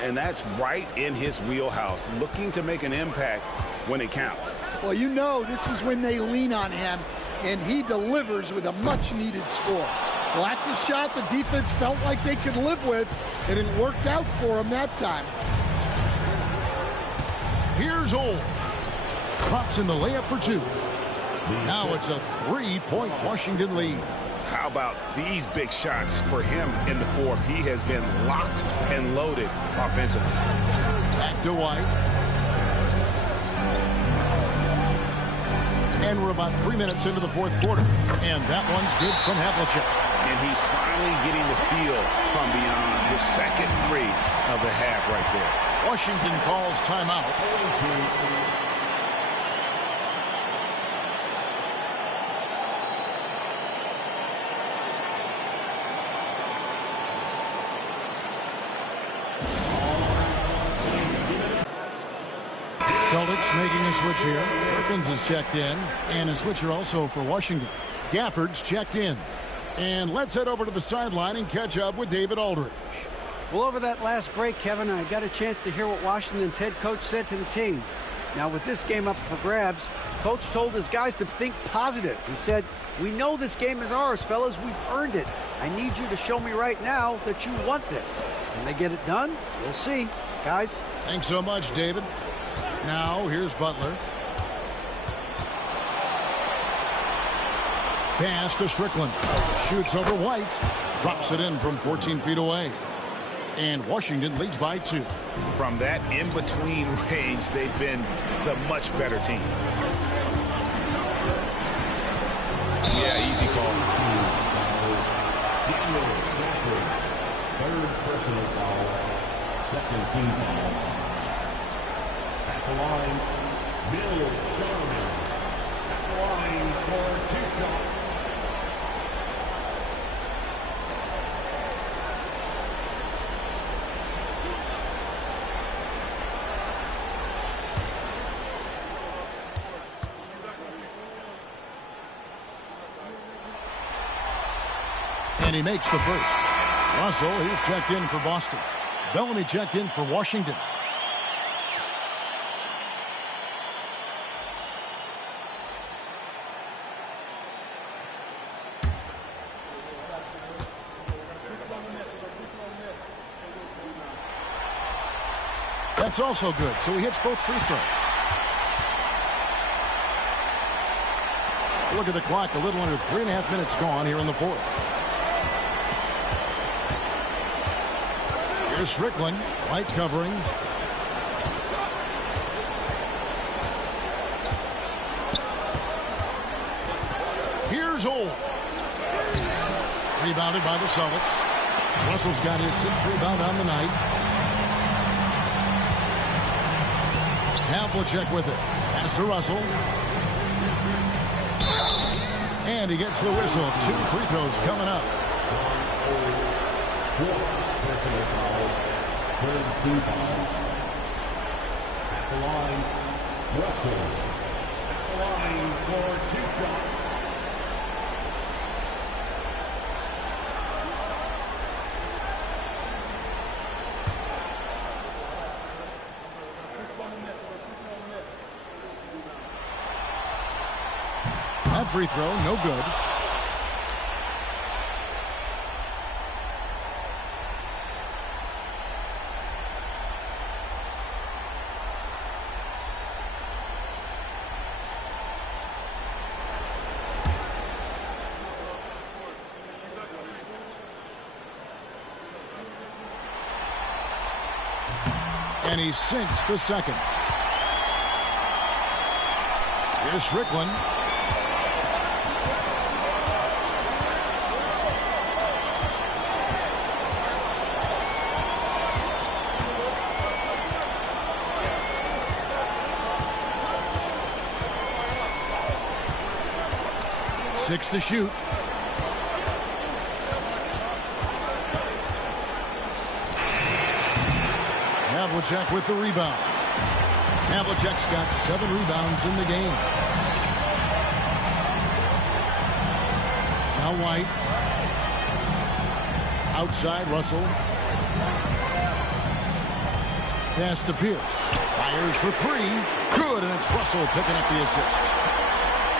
And that's right in his wheelhouse, looking to make an impact when it counts. Well, you know this is when they lean on him, and he delivers with a much-needed score. Well, that's a shot the defense felt like they could live with, and it worked out for him that time. Here's Old. Drops in the layup for 2. Now it's a 3-point Washington lead. How about these big shots for him in the 4th? He has been locked and loaded offensively. Back to White. And we're about 3 minutes into the 4th quarter. And that one's good from Havlicek. And he's finally getting the feel from beyond his second 3 of the half right there. Washington calls timeout. Celtics making a switch here. Perkins is checked in, and a switcher also for Washington. Gafford's checked in. And let's head over to the sideline and catch up with David Aldridge. Well, over that last break, Kevin, I got a chance to hear what Washington's head coach said to the team. Now, with this game up for grabs, Coach told his guys to think positive. He said, "We know this game is ours, fellas. We've earned it. I need you to show me right now that you want this." When they get it done, we'll see. Guys. Thanks so much, David. Now, here's Butler. Pass to Strickland. Shoots over White. Drops it in from 14 feet away. And Washington leads by 2. From that in-between range, they've been the much better team. Yeah, easy call. Third personal foul. Second team foul. At the line, Bill Sherman. At the line for 2 shots. And he makes the first. Russell, he's checked in for Boston. Bellamy checked in for Washington. That's also good, so he hits both free throws. Look at the clock, a little under 3.5 minutes gone here in the fourth. Here's Strickland, White covering. Here's Old. Rebounded by the Celtics. Russell's got his 6th rebound on the night. Havlicek with it. Pass to Russell. And he gets the whistle. 2 free throws coming up. Personal foul. Third team foul. At the line, Russell. At the line for 2 shots. That free throw, no good. And he sinks the second. Here's Strickland. Six to shoot. Havlicek with the rebound. Havlicek's got 7 rebounds in the game. Now White. Outside Russell. Pass to Pierce. Fires for 3. Good, and it's Russell picking up the assist.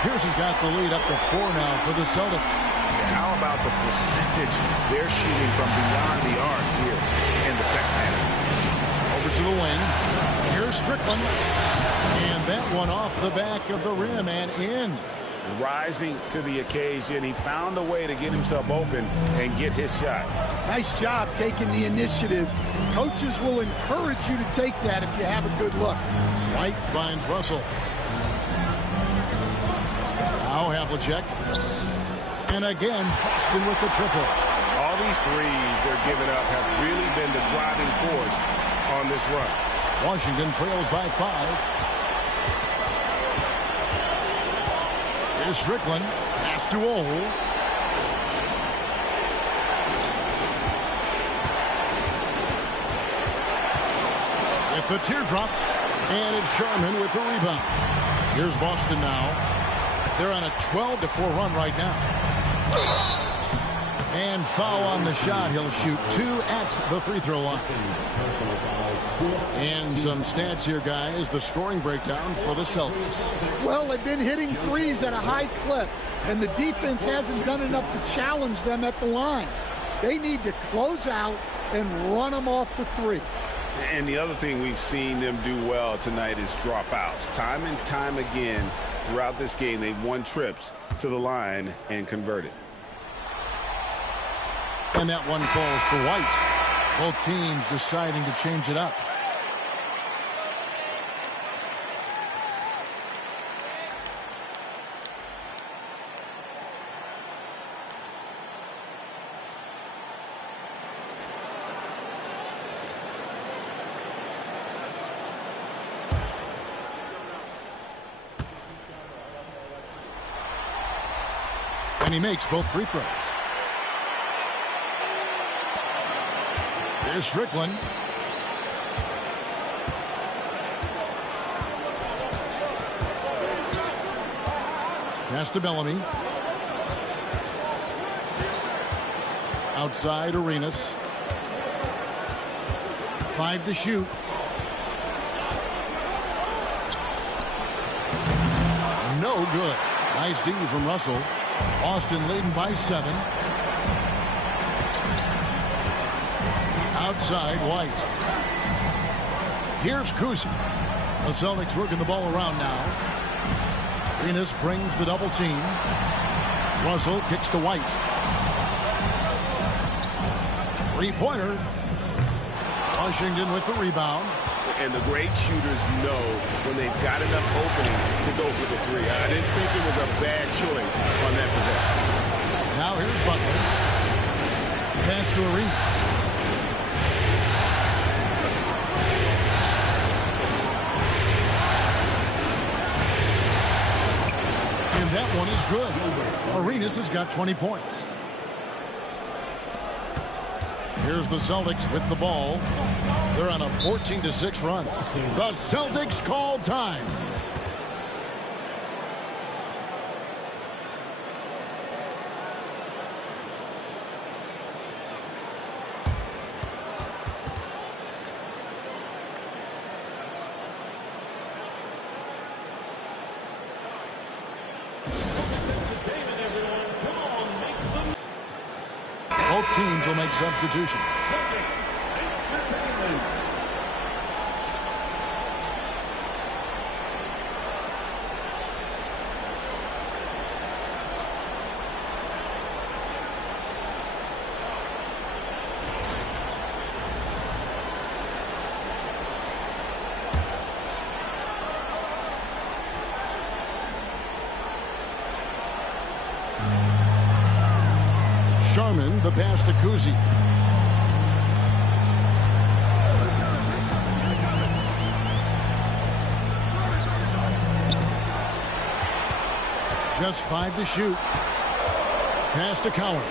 Pierce has got the lead up to 4 now for the Celtics. How about the percentage they're shooting from beyond the arc here in the second half? Over to the wing. Here's Strickland. And that one off the back of the rim and in. Rising to the occasion. He found a way to get himself open and get his shot. Nice job taking the initiative. Coaches will encourage you to take that if you have a good look. White finds Russell. Now Havlicek. And again, Boston with the triple. All these threes they're giving up have really been the driving force on this run. Washington trails by 5. Here's Strickland. Pass to Old. With the teardrop. And it's Sherman with the rebound. Here's Boston now. They're on a 12-4 run right now. And foul on the shot. He'll shoot 2 at the free throw line. And some stats here, guys. The scoring breakdown for the Celtics. Well, they've been hitting threes at a high clip, and the defense hasn't done enough to challenge them at the line. They need to close out and run them off the three. And the other thing we've seen them do well tonight is draw fouls. Time and time again throughout this game, they've won trips to the line and converted. And that one falls for White. Both teams deciding to change it up. And he makes both free throws. Here's Strickland. Pass to Bellamy. Outside Arenas. 5 to shoot. No good. Nice D from Russell. Boston leading by 7. Outside White. Here's Cousy. The Celtics working the ball around now. Arenas brings the double team. Russell kicks to White. 3-pointer. Washington with the rebound. And the great shooters know when they've got enough openings to go for the three. I didn't think it was a bad choice on that possession. Now here's Butler. Pass to Arenas. And that one is good. Arenas has got 20 points. Here's the Celtics with the ball. They're on a 14-6 run. The Celtics call time. Both teams will make substitutions. Sharman, the pass to Cousy. Just 5 to shoot. Pass to Collins.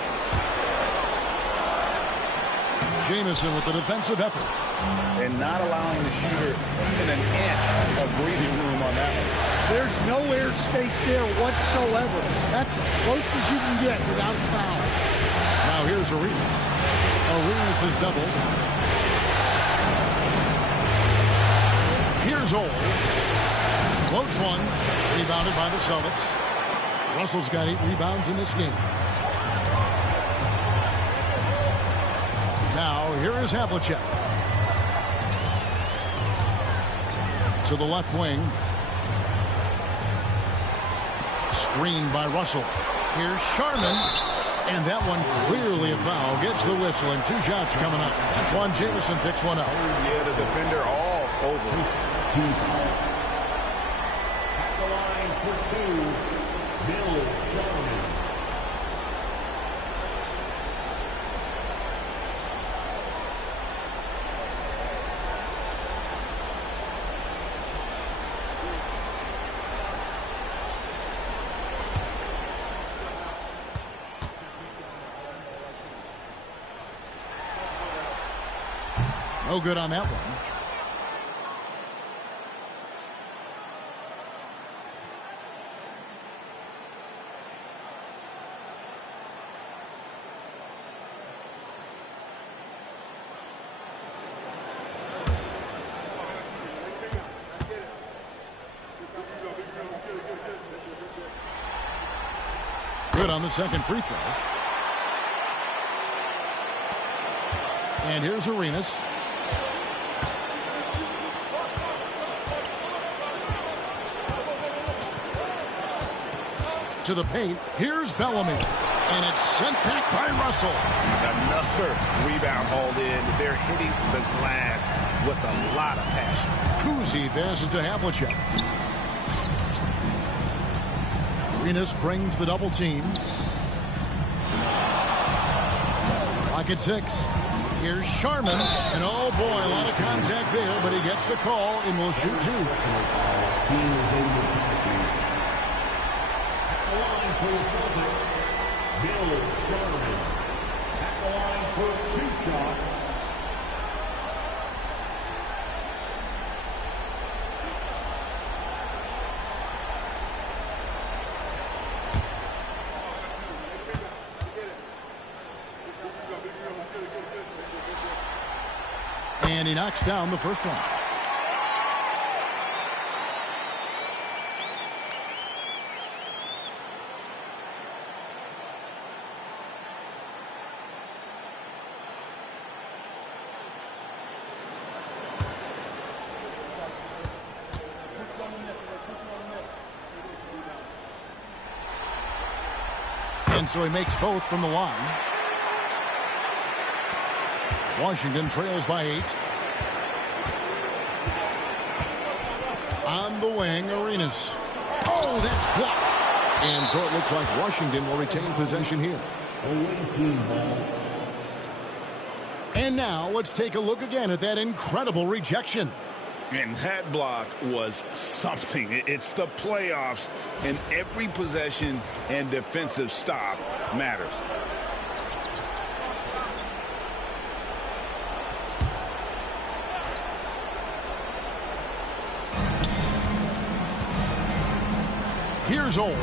Jamison with the defensive effort. And not allowing the shooter even an inch of breathing room on that one. There's no air space there whatsoever. That's as close as you can get without a foul. Now here's Arenas. Arenas is doubled. Here's Old. Floats one. Rebounded by the Celtics. Russell's got 8 rebounds in this game. Now here is Havlicek. To the left wing. Screened by Russell. Here's Sharman. And that one clearly a foul. Gets the whistle and 2 shots coming up. Antoine Jamison picks one up. Yeah, the defender all over. At the line for 2, Bill Bellamy. No good on that one. Good on the second free throw. And here's Arenas. To the paint. Here's Bellamy. And it's sent back by Russell. Another rebound hauled in. They're hitting the glass with a lot of passion. Cousy passes to Havlicek. Arenas brings the double team. Clock at 6. Here's Sharman. And oh boy, a lot of contact there, but he gets the call and will shoot 2. For the Celtics, Bill Sharman at the line for 2 shots. And he knocks down the first one. And so he makes both from the line. Washington trails by 8. On the wing, Arenas. Oh, that's blocked. And so it looks like Washington will retain possession here. Away team ball. And now let's take a look again at that incredible rejection. And that block was something. It's the playoffs, and every possession and defensive stop matters. Here's Old.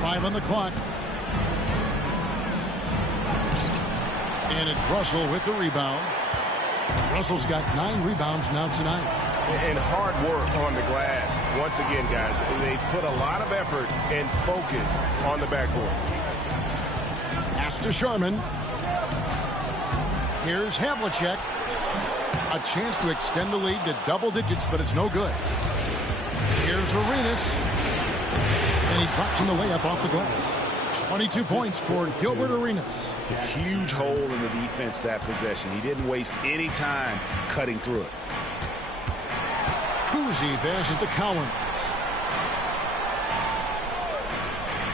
5 on the clock. And it's Russell with the rebound. Russell's got 9 rebounds now tonight. And hard work on the glass. Once again, guys, they put a lot of effort and focus on the backboard. Pass to Sharman. Here's Havlicek. A chance to extend the lead to double digits, but it's no good. Here's Arenas. And he drops in the layup off the glass. 22 points for Gilbert Arenas. Huge hole in the defense that possession. He didn't waste any time cutting through it. Cousy passes to Collins.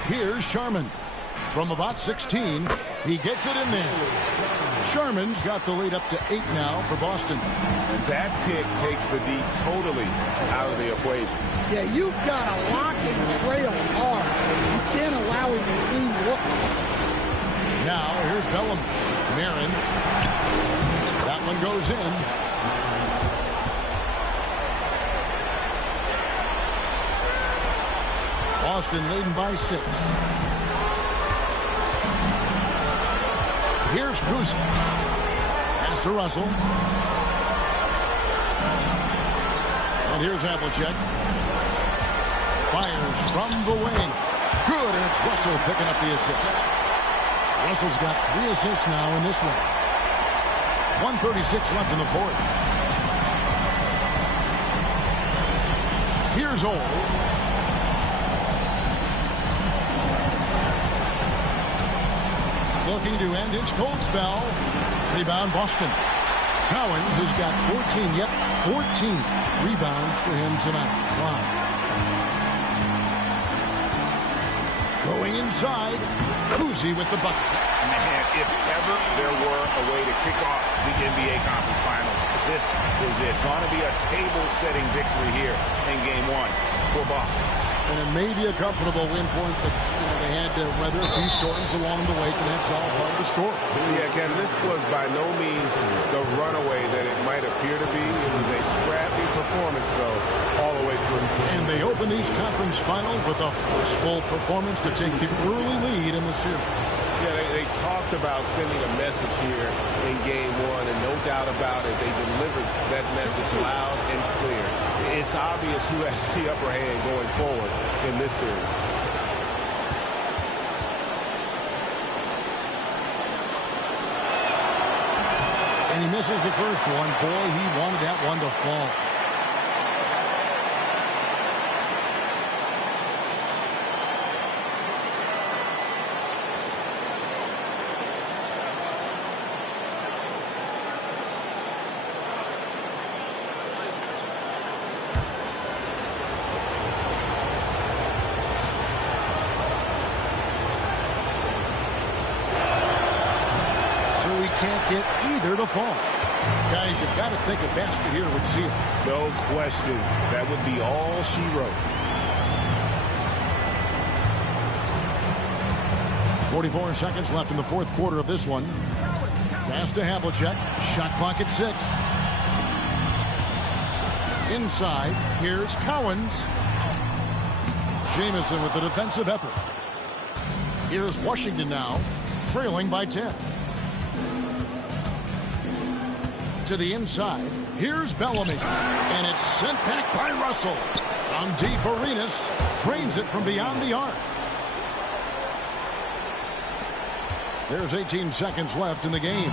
Here's Sharman. From about 16, he gets it in there. Sharman's got the lead up to 8 now for Boston. And that pick takes the D totally out of the equation. Yeah, you've got to lock and trail hard. You can't allow him to clean look. Now, here's Bellamy. Marin. That one goes in. Boston leading by 6. Here's Cousy. Pass to Russell. And here's Havlicek. Fires from the wing. Good, and it's Russell picking up the assist. Russell's got 3 assists now in this one. 1:36 left in the 4th. Here's Old. Looking to end his cold spell. Rebound Boston. Cowens has got 14. Yep, 14 rebounds for him tonight. Wow. Going inside. Cousy with the bucket. Man, if ever there were a way to kick off the NBA Conference Finals, this is it. Going to be a table-setting victory here in Game 1 for Boston. And it may be a comfortable win for him, but they had to weather a few storms along the way, and that's all part of the story. Yeah, Kevin, this was by no means the runaway that it might appear to be. It was a scrappy performance, though, all the way through. And they open these conference finals with a forceful performance to take the early lead in the series. Yeah, they talked about sending a message here in Game 1, and no doubt about it, they delivered that message loud and clear. It's obvious who has the upper hand going forward in this series. And he misses the first one. Boy, he wanted that one to fall. So he can't get either to fall. Guys, you've got to think a basket here would seal. No question. That would be all she wrote. 44 seconds left in the fourth quarter of this one. Pass to Havlicek. Shot clock at 6. Inside, here's Cowens. Jamison with the defensive effort. Here's Washington now, trailing by 10. To the inside, here's Bellamy. And it's sent back by Russell. From deep, Arenas trains it from beyond the arc. There's 18 seconds left in the game.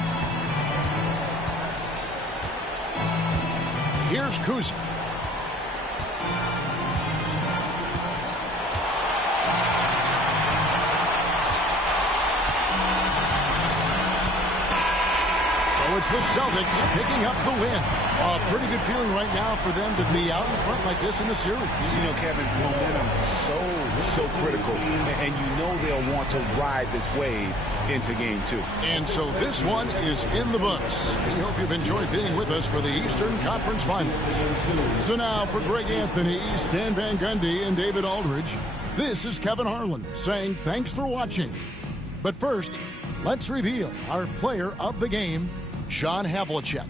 Here's Cousy. It's the Celtics picking up the win. A pretty good feeling right now for them to be out in front like this in the series. You know, Kevin, momentum so critical. And you know they'll want to ride this wave into game 2. And so this one is in the books. We hope you've enjoyed being with us for the Eastern Conference Finals. So now for Greg Anthony, Stan Van Gundy, and David Aldridge, this is Kevin Harlan saying thanks for watching. But first, let's reveal our player of the game, John Havlicek.